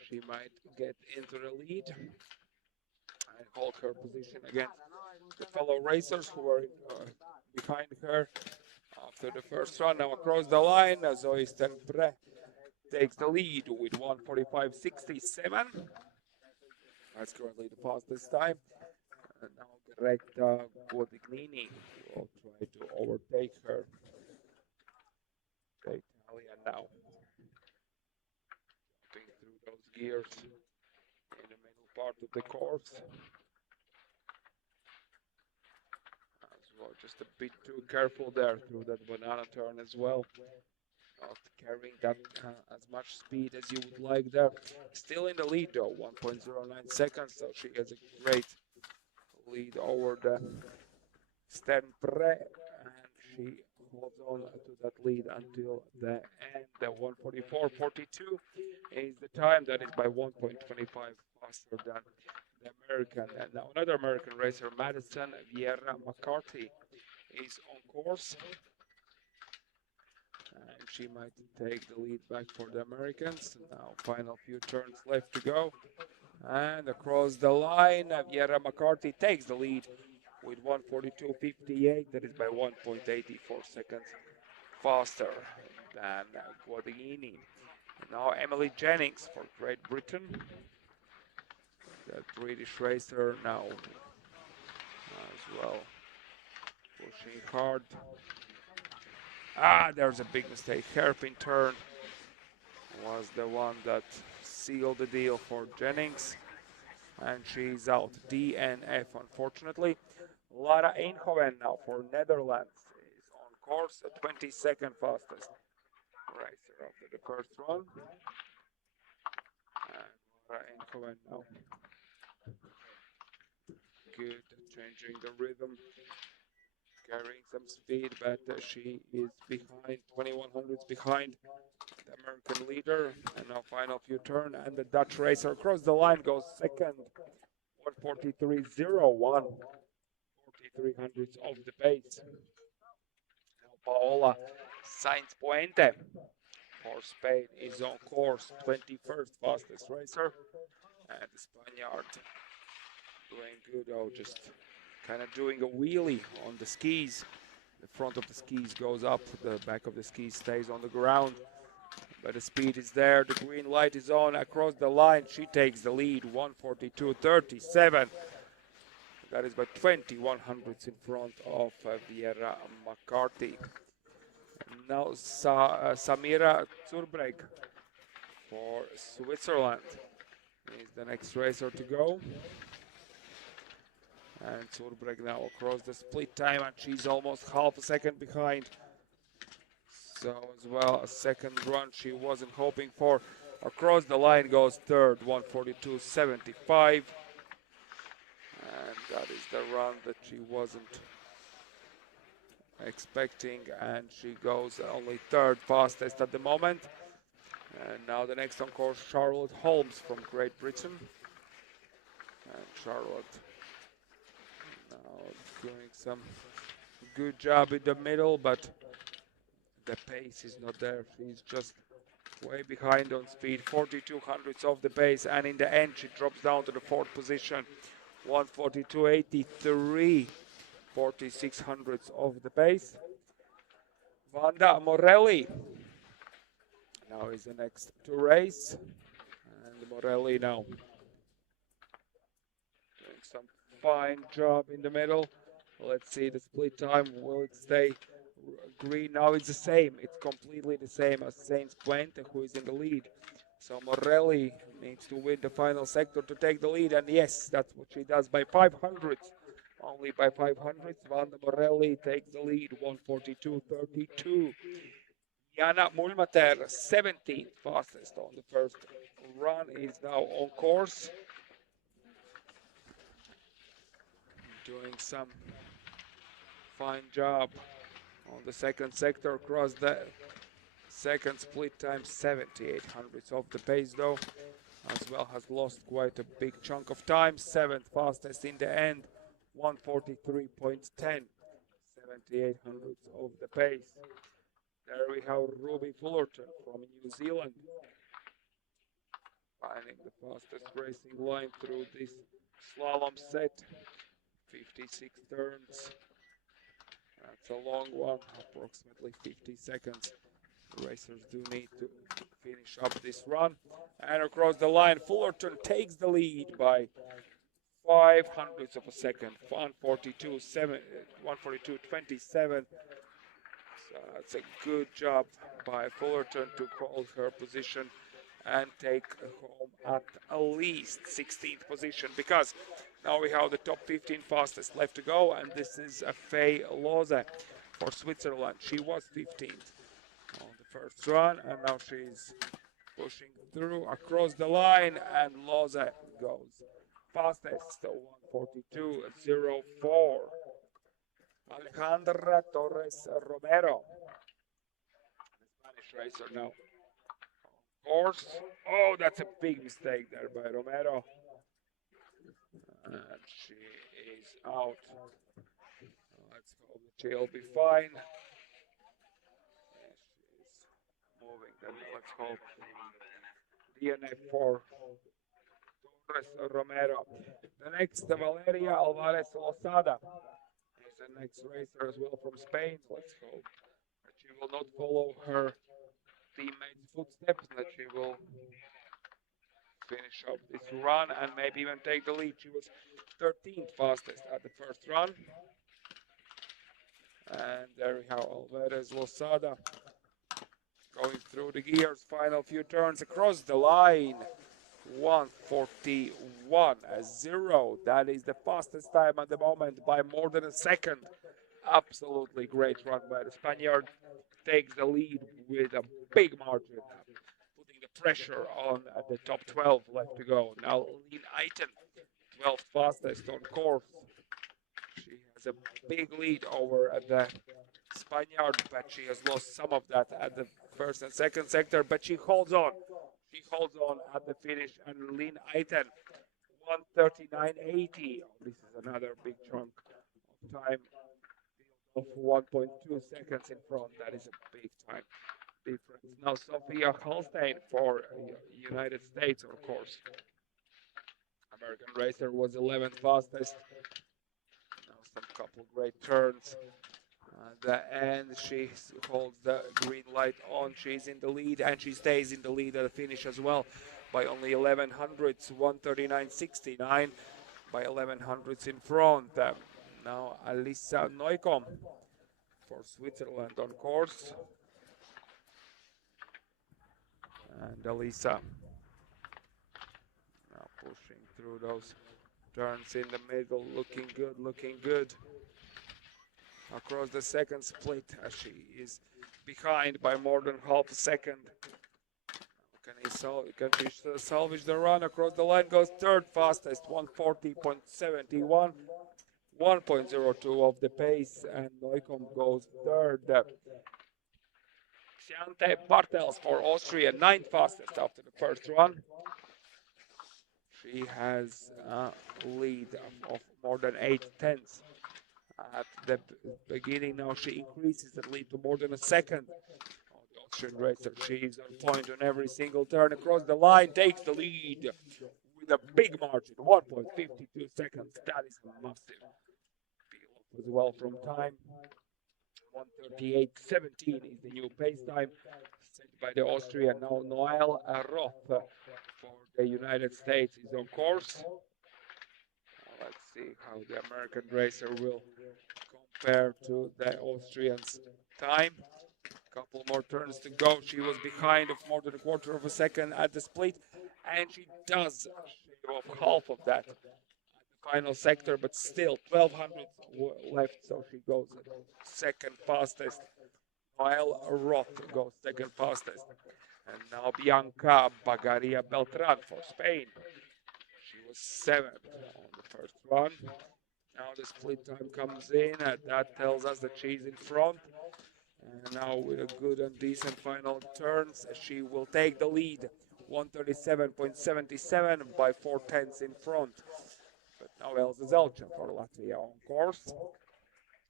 She might get into the lead and hold her position against the fellow racers who are behind her after the first run. Now across the line, Zoe Sten-Pre takes the lead with 1:45.67. That's currently the fastest time. And now Greta Guadagnini will try to overtake her. The Italian now jumping through those gears in the middle part of the course. As well, just a bit too careful there through that banana turn as well. Not carrying that as much speed as you would like there. Still in the lead though, 1.09 seconds, so she has a great lead over the Sten-Pre, and she holds on to that lead until the end. The 1:44.42 is the time. That is by 1.25 faster than the American. And now another American racer, Madison Vieira McCarthy, is on course. And she might take the lead back for the Americans. Now final few turns left to go. And across the line, Vieira McCarthy takes the lead with 1:42.58. That is by 1.84 seconds faster than Guadagnini. Now Emily Jennings for Great Britain. The British racer now as well pushing hard. There's a big mistake. Hairpin turn was the one that sealed the deal for Jennings. And she's out. DNF, unfortunately. Lara Eindhoven now for Netherlands is on course, the 22nd fastest racer after the first run. And Lara Eindhoven now good, changing the rhythm, carrying some speed, but she is behind, 2100s behind the American leader. And now final few turn, and the Dutch racer across the line goes second, 1:43.01. 4300s off the pace. Now Paola Sainz Puente for Spain is on course, 21st fastest racer. And the Spaniard doing good, just kind of doing a wheelie on the skis. The front of the skis goes up, the back of the skis stays on the ground. But the speed is there, the green light is on. Across the line, she takes the lead, 1:42.37. That is by 2100s in front of Vieira McCarthy. Now Samira Zurbreg for Switzerland is the next racer to go. And Zurbreg now across the split time, and she's almost half a second behind. So as well, a second run she wasn't hoping for. Across the line goes third, 1:42.75. That is the run that she wasn't expecting, and she goes only third fastest at the moment. And now the next on course, Charlotte Holmes from Great Britain. And Charlotte now doing some good job in the middle, but the pace is not there. She's just way behind on speed, 42 hundredths of the pace, and in the end she drops down to the fourth position, 142.83, 46 hundredths of the pace. Wanda Morelli now is the next to race, and Morelli now doing some fine job in the middle. Let's see the split time. Will it stay green? Now it's the same. It's completely the same as Sainz Puente, who is in the lead. So Morelli needs to win the final sector to take the lead, and yes, that's what she does by 500. Only by 500. Wanda Morelli takes the lead, 142.32. Jana Mulmater, 17th fastest on the first run, is now on course. Doing some fine job on the second sector across the second split time, 78 hundredths of the pace though. As well has lost quite a big chunk of time, 7th fastest in the end, 143.10, 78 hundredths of the pace. There we have Ruby Fullerton from New Zealand, finding the fastest racing line through this slalom set, 56 turns. That's a long one, approximately 50 seconds. The racers do need to finish up this run. And across the line, Fullerton takes the lead by 5 hundredths of a second, 142.27. So that's a good job by Fullerton to hold her position and take home at least 16th position, because now we have the top 15 fastest left to go, and this is a Faye Loze for Switzerland. She was 15th on the first run, and now she's pushing through across the line, and Loze goes fastest, 142.04. Alejandra Torres Romero, the Spanish racer now. Course. Oh, that's a big mistake there by Romero. And she is out. Let's hope that she'll be fine. Yes, she's moving. Then let's hope. DNF for Torres Romero. The next, Valeria Alvarez Losada, is the next racer as well from Spain. Let's hope that she will not follow her teammates' footsteps, that she will finish up this run and maybe even take the lead. She was 13th fastest at the first run. And there we have Alvarez Losada going through the gears, final few turns across the line. 141.0. That is the fastest time at the moment by more than a second. Absolutely great run by the Spaniard. Takes the lead with a big margin, putting the pressure on at the top 12 left to go. Now Lynn Eiten, 12th fastest on course. She has a big lead over at the Spaniard, but she has lost some of that at the first and second sector, but she holds on. She holds on at the finish, and Lynn Eiten, 139.80. This is another big chunk of time, of 1.2 seconds in front. That is a big time difference. Now Sophia Holstein for United States, of course. American racer was 11th fastest. Now some couple great turns. The end, she holds the green light on. She's in the lead, and she stays in the lead at the finish as well by only 11 hundredths, 139.69 by 11 hundredths in front. Now Alissa Neukomm for Switzerland on course. And Alissa now pushing through those turns in the middle, looking good, looking good. Across the second split, as she is behind by more than half a second. We can Can he salvage the run across the line? Goes third fastest, 140.71, 1.02 of the pace, and Neukom goes third. Xiante Bartels for Austria, ninth fastest after the first run. She has a lead of more than 8/10 at the beginning. Now she increases the lead to more than a second. The Austrian racer, she's on point on every single turn across the line, takes the lead with a big margin, 1.52 seconds. That is massive. As well from time, 1:38.17 is the new pace time set by the Austrian. Now Noel Roth for the United States is on course. Let's see how the American racer will compare to the Austrians' time. Couple more turns to go. She was behind of more than a quarter of a second at the split, and she does shave off half of that at the final sector, but still 1200 left, so she goes second fastest. Noel Roth goes second fastest. And now Bianca Bagaria Beltran for Spain. She was seventh on the first run. Now the split time comes in, and that tells us that she's in front. And now with a good and decent final turns, she will take the lead. 137.77 by 4/10 in front. But now Elsa Zelchen for Latvia on course.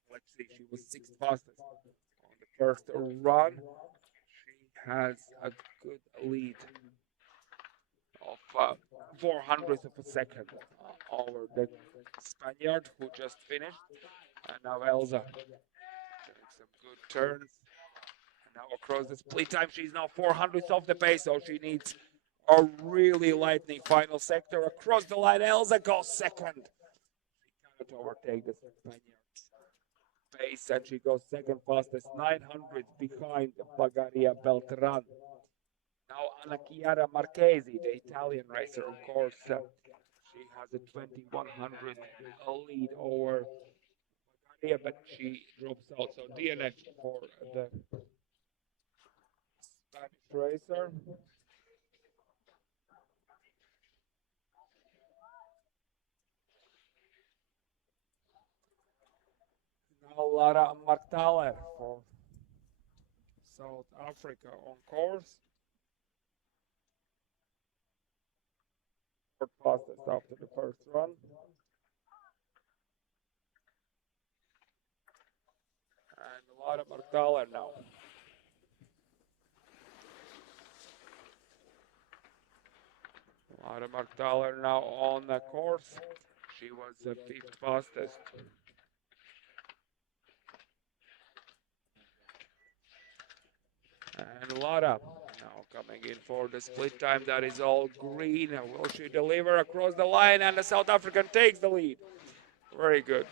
Let's see, she was sixth fastest on the first run. She has a good lead of 400th of a second over the Spaniard who just finished. And now Elsa doing some good turns. And now across the split time, she's now 400th off the pace, so she needs a really lightning final sector. Across the line, Elsa goes second. She cannot overtake the Spaniard's pace, and she goes second fastest, 900 behind Bagaria Beltran. Now Anna Chiara Marchesi, the Italian racer, of course, she has a 2100 lead over Bagaria, but she drops out. So DNF for the Spanish racer. Now Lara Marktaler for South Africa on course. Fastest after the first run. And Lara Marktaler now. Lara Marktaler now on the course. She was the fifth fastest. And Lara now coming in for the split time. That is all green. Will she deliver across the line? And the South African takes the lead. Very good.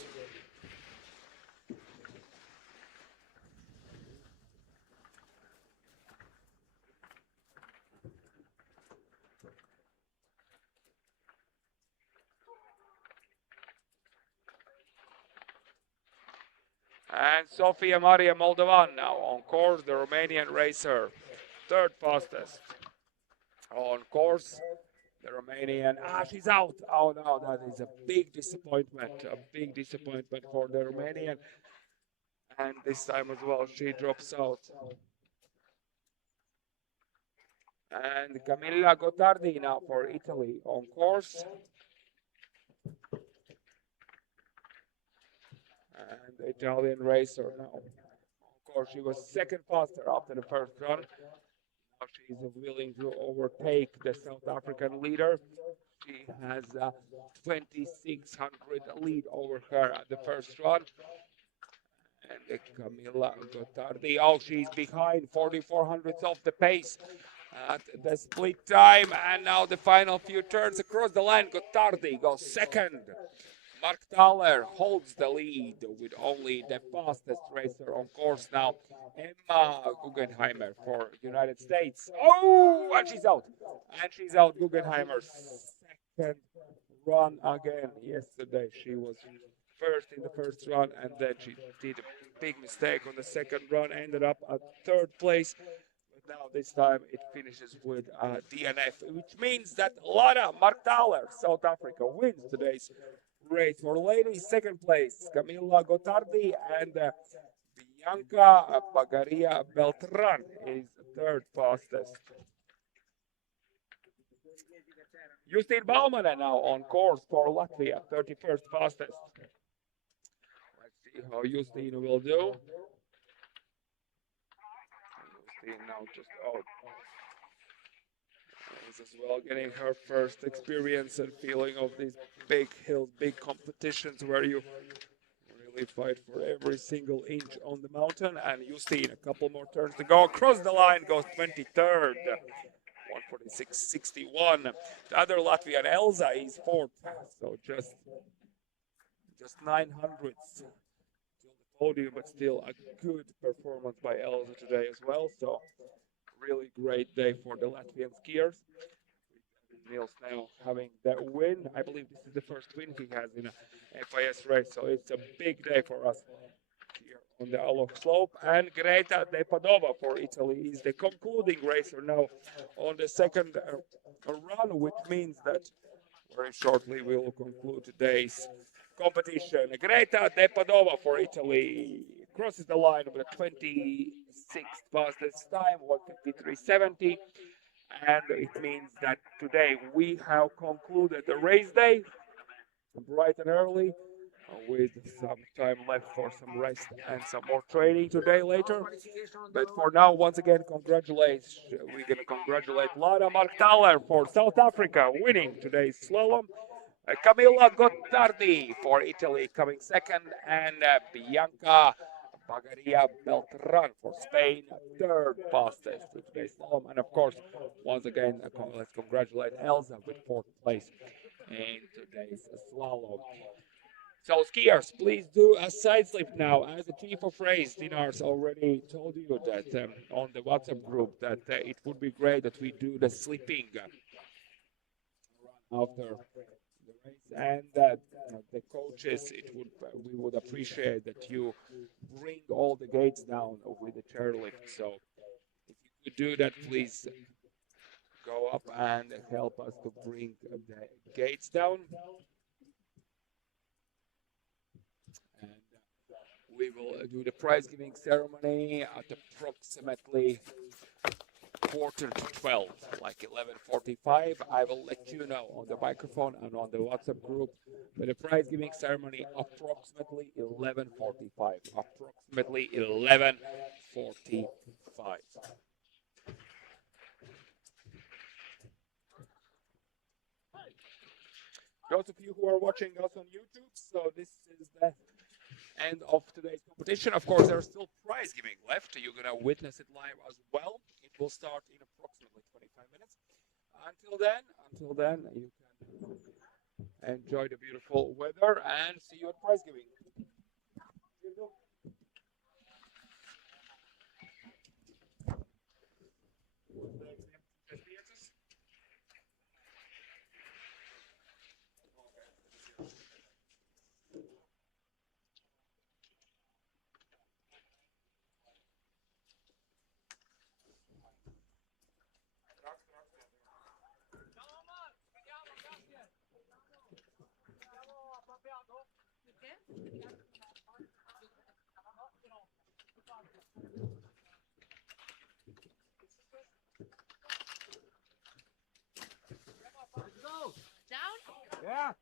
And Sofia Maria Moldovan now on course, the Romanian racer, third fastest. On course, the Romanian, she's out. Oh no, that is a big disappointment for the Romanian. And this time as well, she drops out. And Camilla Gottardi now for Italy on course. And the Italian racer now. Of course, she was second faster after the first run. Now she's willing to overtake the South African leader. She has a 2600 lead over her at the first run. And Camilla Gottardi, she's behind 4400ths off the pace at the split time. And now the final few turns across the line. Gottardi goes second. Marktaler holds the lead with only the fastest racer on course now, Emma Guggenheimer for United States. Oh, and she's out. And she's out. Guggenheimer's second run again. Yesterday she was first in the first run, and then she did a big mistake on the second run, ended up at third place. But now this time it finishes with DNF, which means that Lara Martaler, South Africa, wins today's race. For ladies, second place, Camilla Gotardi and Bianca Pagaria Beltran is third fastest. Justin Bauman now on course for Latvia, 31st fastest. Let's see how Justin will do. Justin now just out. Is as well getting her first experience and feeling of these big hills, big competitions where you really fight for every single inch on the mountain. And Justin, a couple more turns to go. Across the line goes 23rd. 146.61. The other Latvian, Elza, is fourth, so just 900ths till the podium, but still a good performance by Elza today as well. So really great day for the Latvian skiers. Niels now having that win. I believe this is the first win he has in a FIS race, so it's a big day for us here on the Alok slope. And Greta De Padova for Italy is the concluding racer now on the second run, which means that very shortly we will conclude today's competition. Greta De Padova for Italy crosses the line with a 26th fastest time, 1:53.70. And it means that today we have concluded the race day bright and early with some time left for some rest and some more training today later. But for now, once again, we're going to congratulate Lara Martaler for South Africa winning today's slalom. Camilla Gottardi for Italy coming second, and Bianca Pagaria Beltran for Spain, third fastest with today's slalom. And of course, once again, let's congratulate Elza with fourth place in today's slalom. So skiers, please do a side slip now. As the chief of race, Dinars already told you that on the WhatsApp group that it would be great that we do the slipping after the race, and that the coaches, we would appreciate that you bring all the gates down with the chairlift. So if you could do that, please go up and help us to bring the gates down. And we will do the prize giving ceremony at approximately 11:45, like 11:45. I will let you know on the microphone and on the WhatsApp group. But the prize giving ceremony approximately 11:45. Approximately 11:45. Those of you who are watching us on YouTube, so this is the end of today's competition. Of course, there's still prize giving left. You're going to witness it live as well. It will start in approximately 25 minutes. Until then, you can enjoy the beautiful weather and see you at prize giving. Yeah.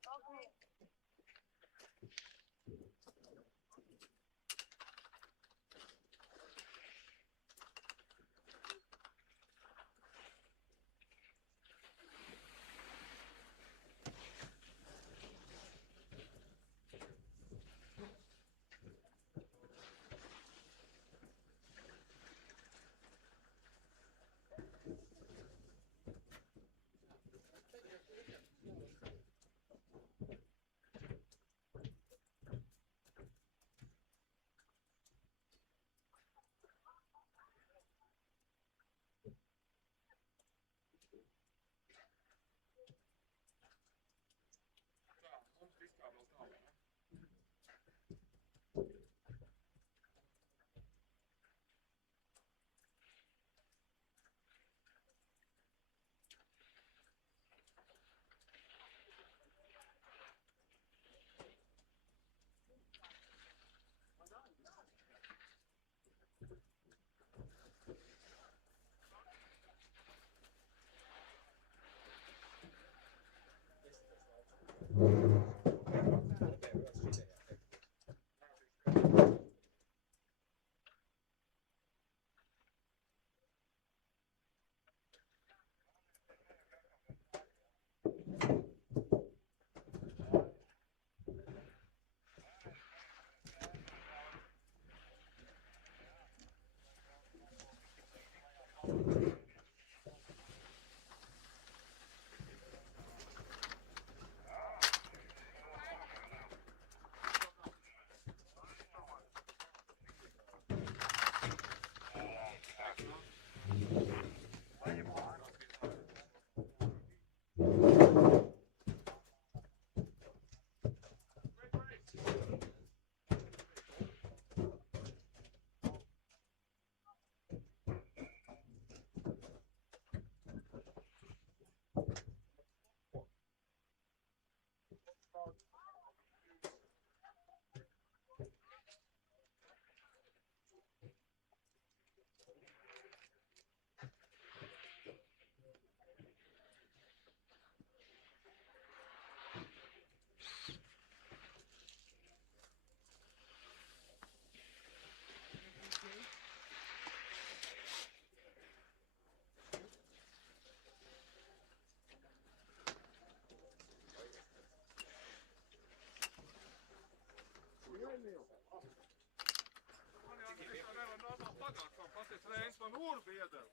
Pasties reiz man urbi iedara.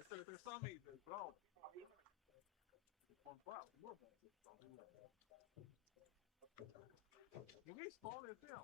Es tagad ir samīties, brauc. Man vēl nobēdz. Nu viss, paldies, jā.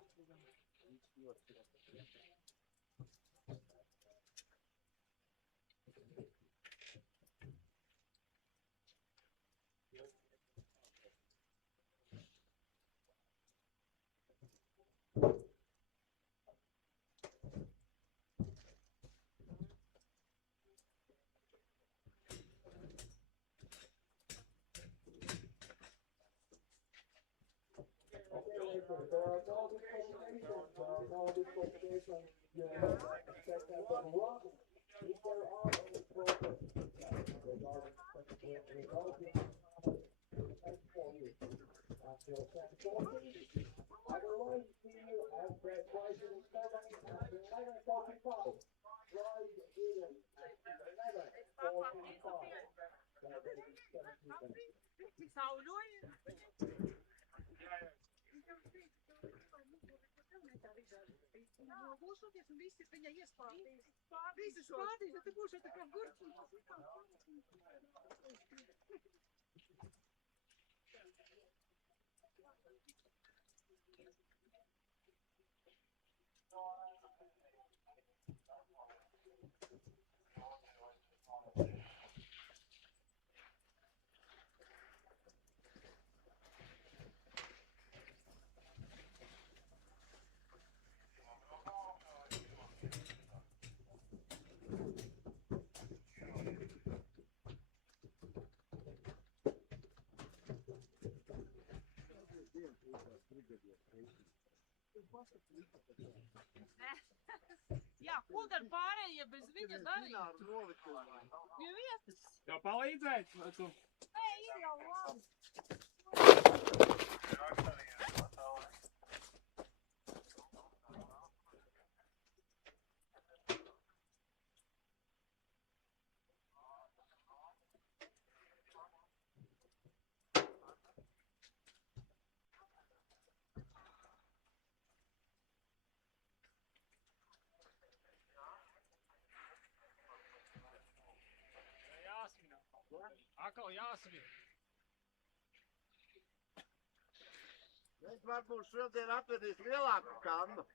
Jā, ko dar pārējie bez viņa darīt? Pie vietas. Tev palīdzēt? Nē, ir jau labi. Atkal jāsvir. Es varbūt šodien atvedīs lielāku kannu.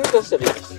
Muchas felices.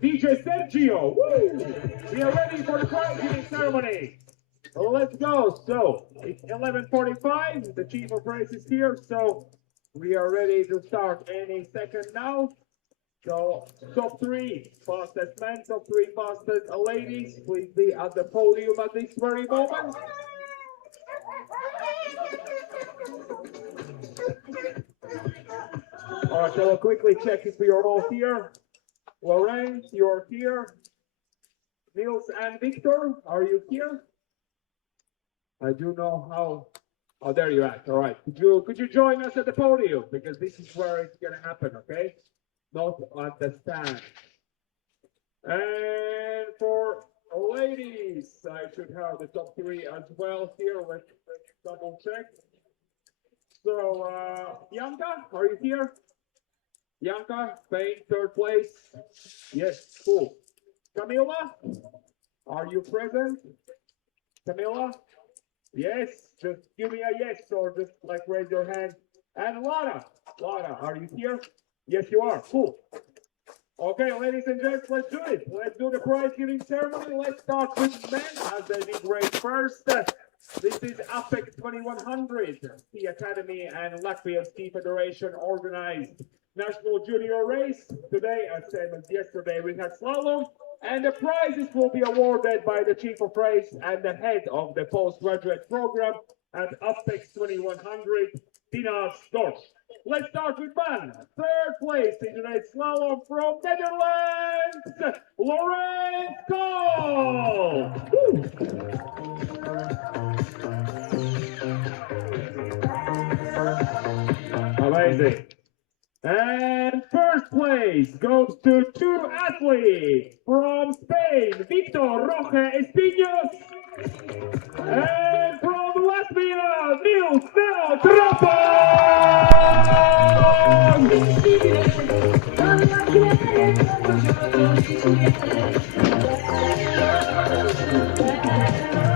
DJ Sergio, woo! We are ready for the prize giving ceremony. Let's go. So it's 11:45. The chief of race is here, so we are ready to start any second now. So top three fastest men, top three fastest ladies, please be at the podium at this very moment. All right, so I'll quickly check if you're all here. Lorenz, you're here. Niels and Victor, are you here? I do know how. Oh, there you're at. All right. Could you join us at the podium, because this is where it's gonna happen, okay? Not at the stand. And for ladies, I should have the top three as well here. Let's double check. So, Bianca, are you here? Bianca, Spain, third place. Yes, cool. Camila, are you present? Camila? Yes, just give me a yes or just like raise your hand. And Lara, are you here? Yes, you are. Cool. Okay, ladies and gents, let's do it. Let's do the prize giving ceremony. Let's start with men as they did race first. This is Apex 2100, Ski Academy and Latvia Ski Federation organized national junior race. Today, as same as yesterday, we had slalom, and the prizes will be awarded by the chief of race and the head of the postgraduate program at Apex 2100, Tina Storch. Let's start with man. Third place in today's slalom from Netherlands, Lorenz Kool. Amazing. And first place goes to two athletes from Spain, Victor Roque Espinos, and from Latvia, Niels Trapa.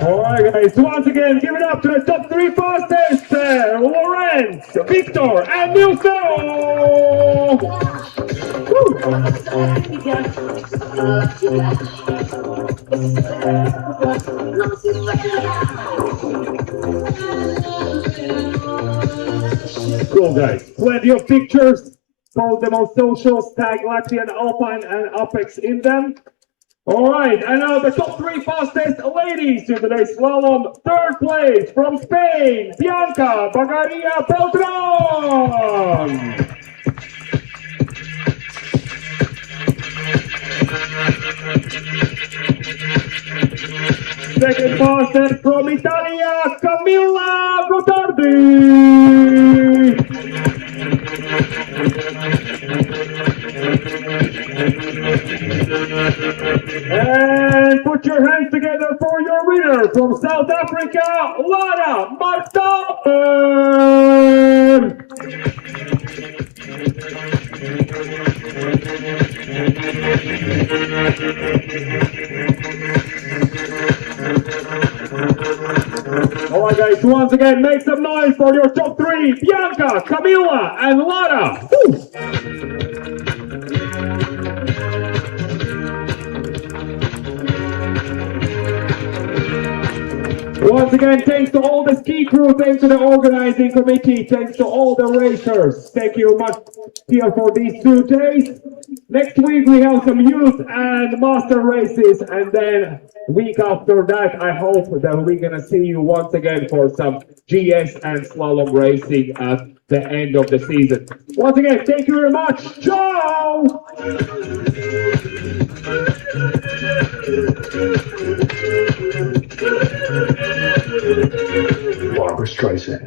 All right, guys. Once again, give it up to the top three fastest. Lorenz points, Victor and Nilsson! Cool, guys. Plenty of pictures. Post them on socials, tag Latvian, Alpine, and Apex in them. All right, and now the top 3 fastest ladies in today's slalom. Third place from Spain, Bianca Bagaria Beltran. Second fastest from Italia, Camilla Gotardi. And put your hands together for your winner from South Africa, Lara Martin. All right, guys, once again, make some noise for your top 3, Bianca, Camilla, and Lara. Woo! Once again, thanks to all the ski crew, thanks to the organizing committee, thanks to all the racers. Thank you much here for these 2 days. Next week we have some youth and master races, and then week after that I hope that we're gonna see you once again for some GS and slalom racing at the end of the season. Once again, thank you very much. Ciao! Barbara Streisand.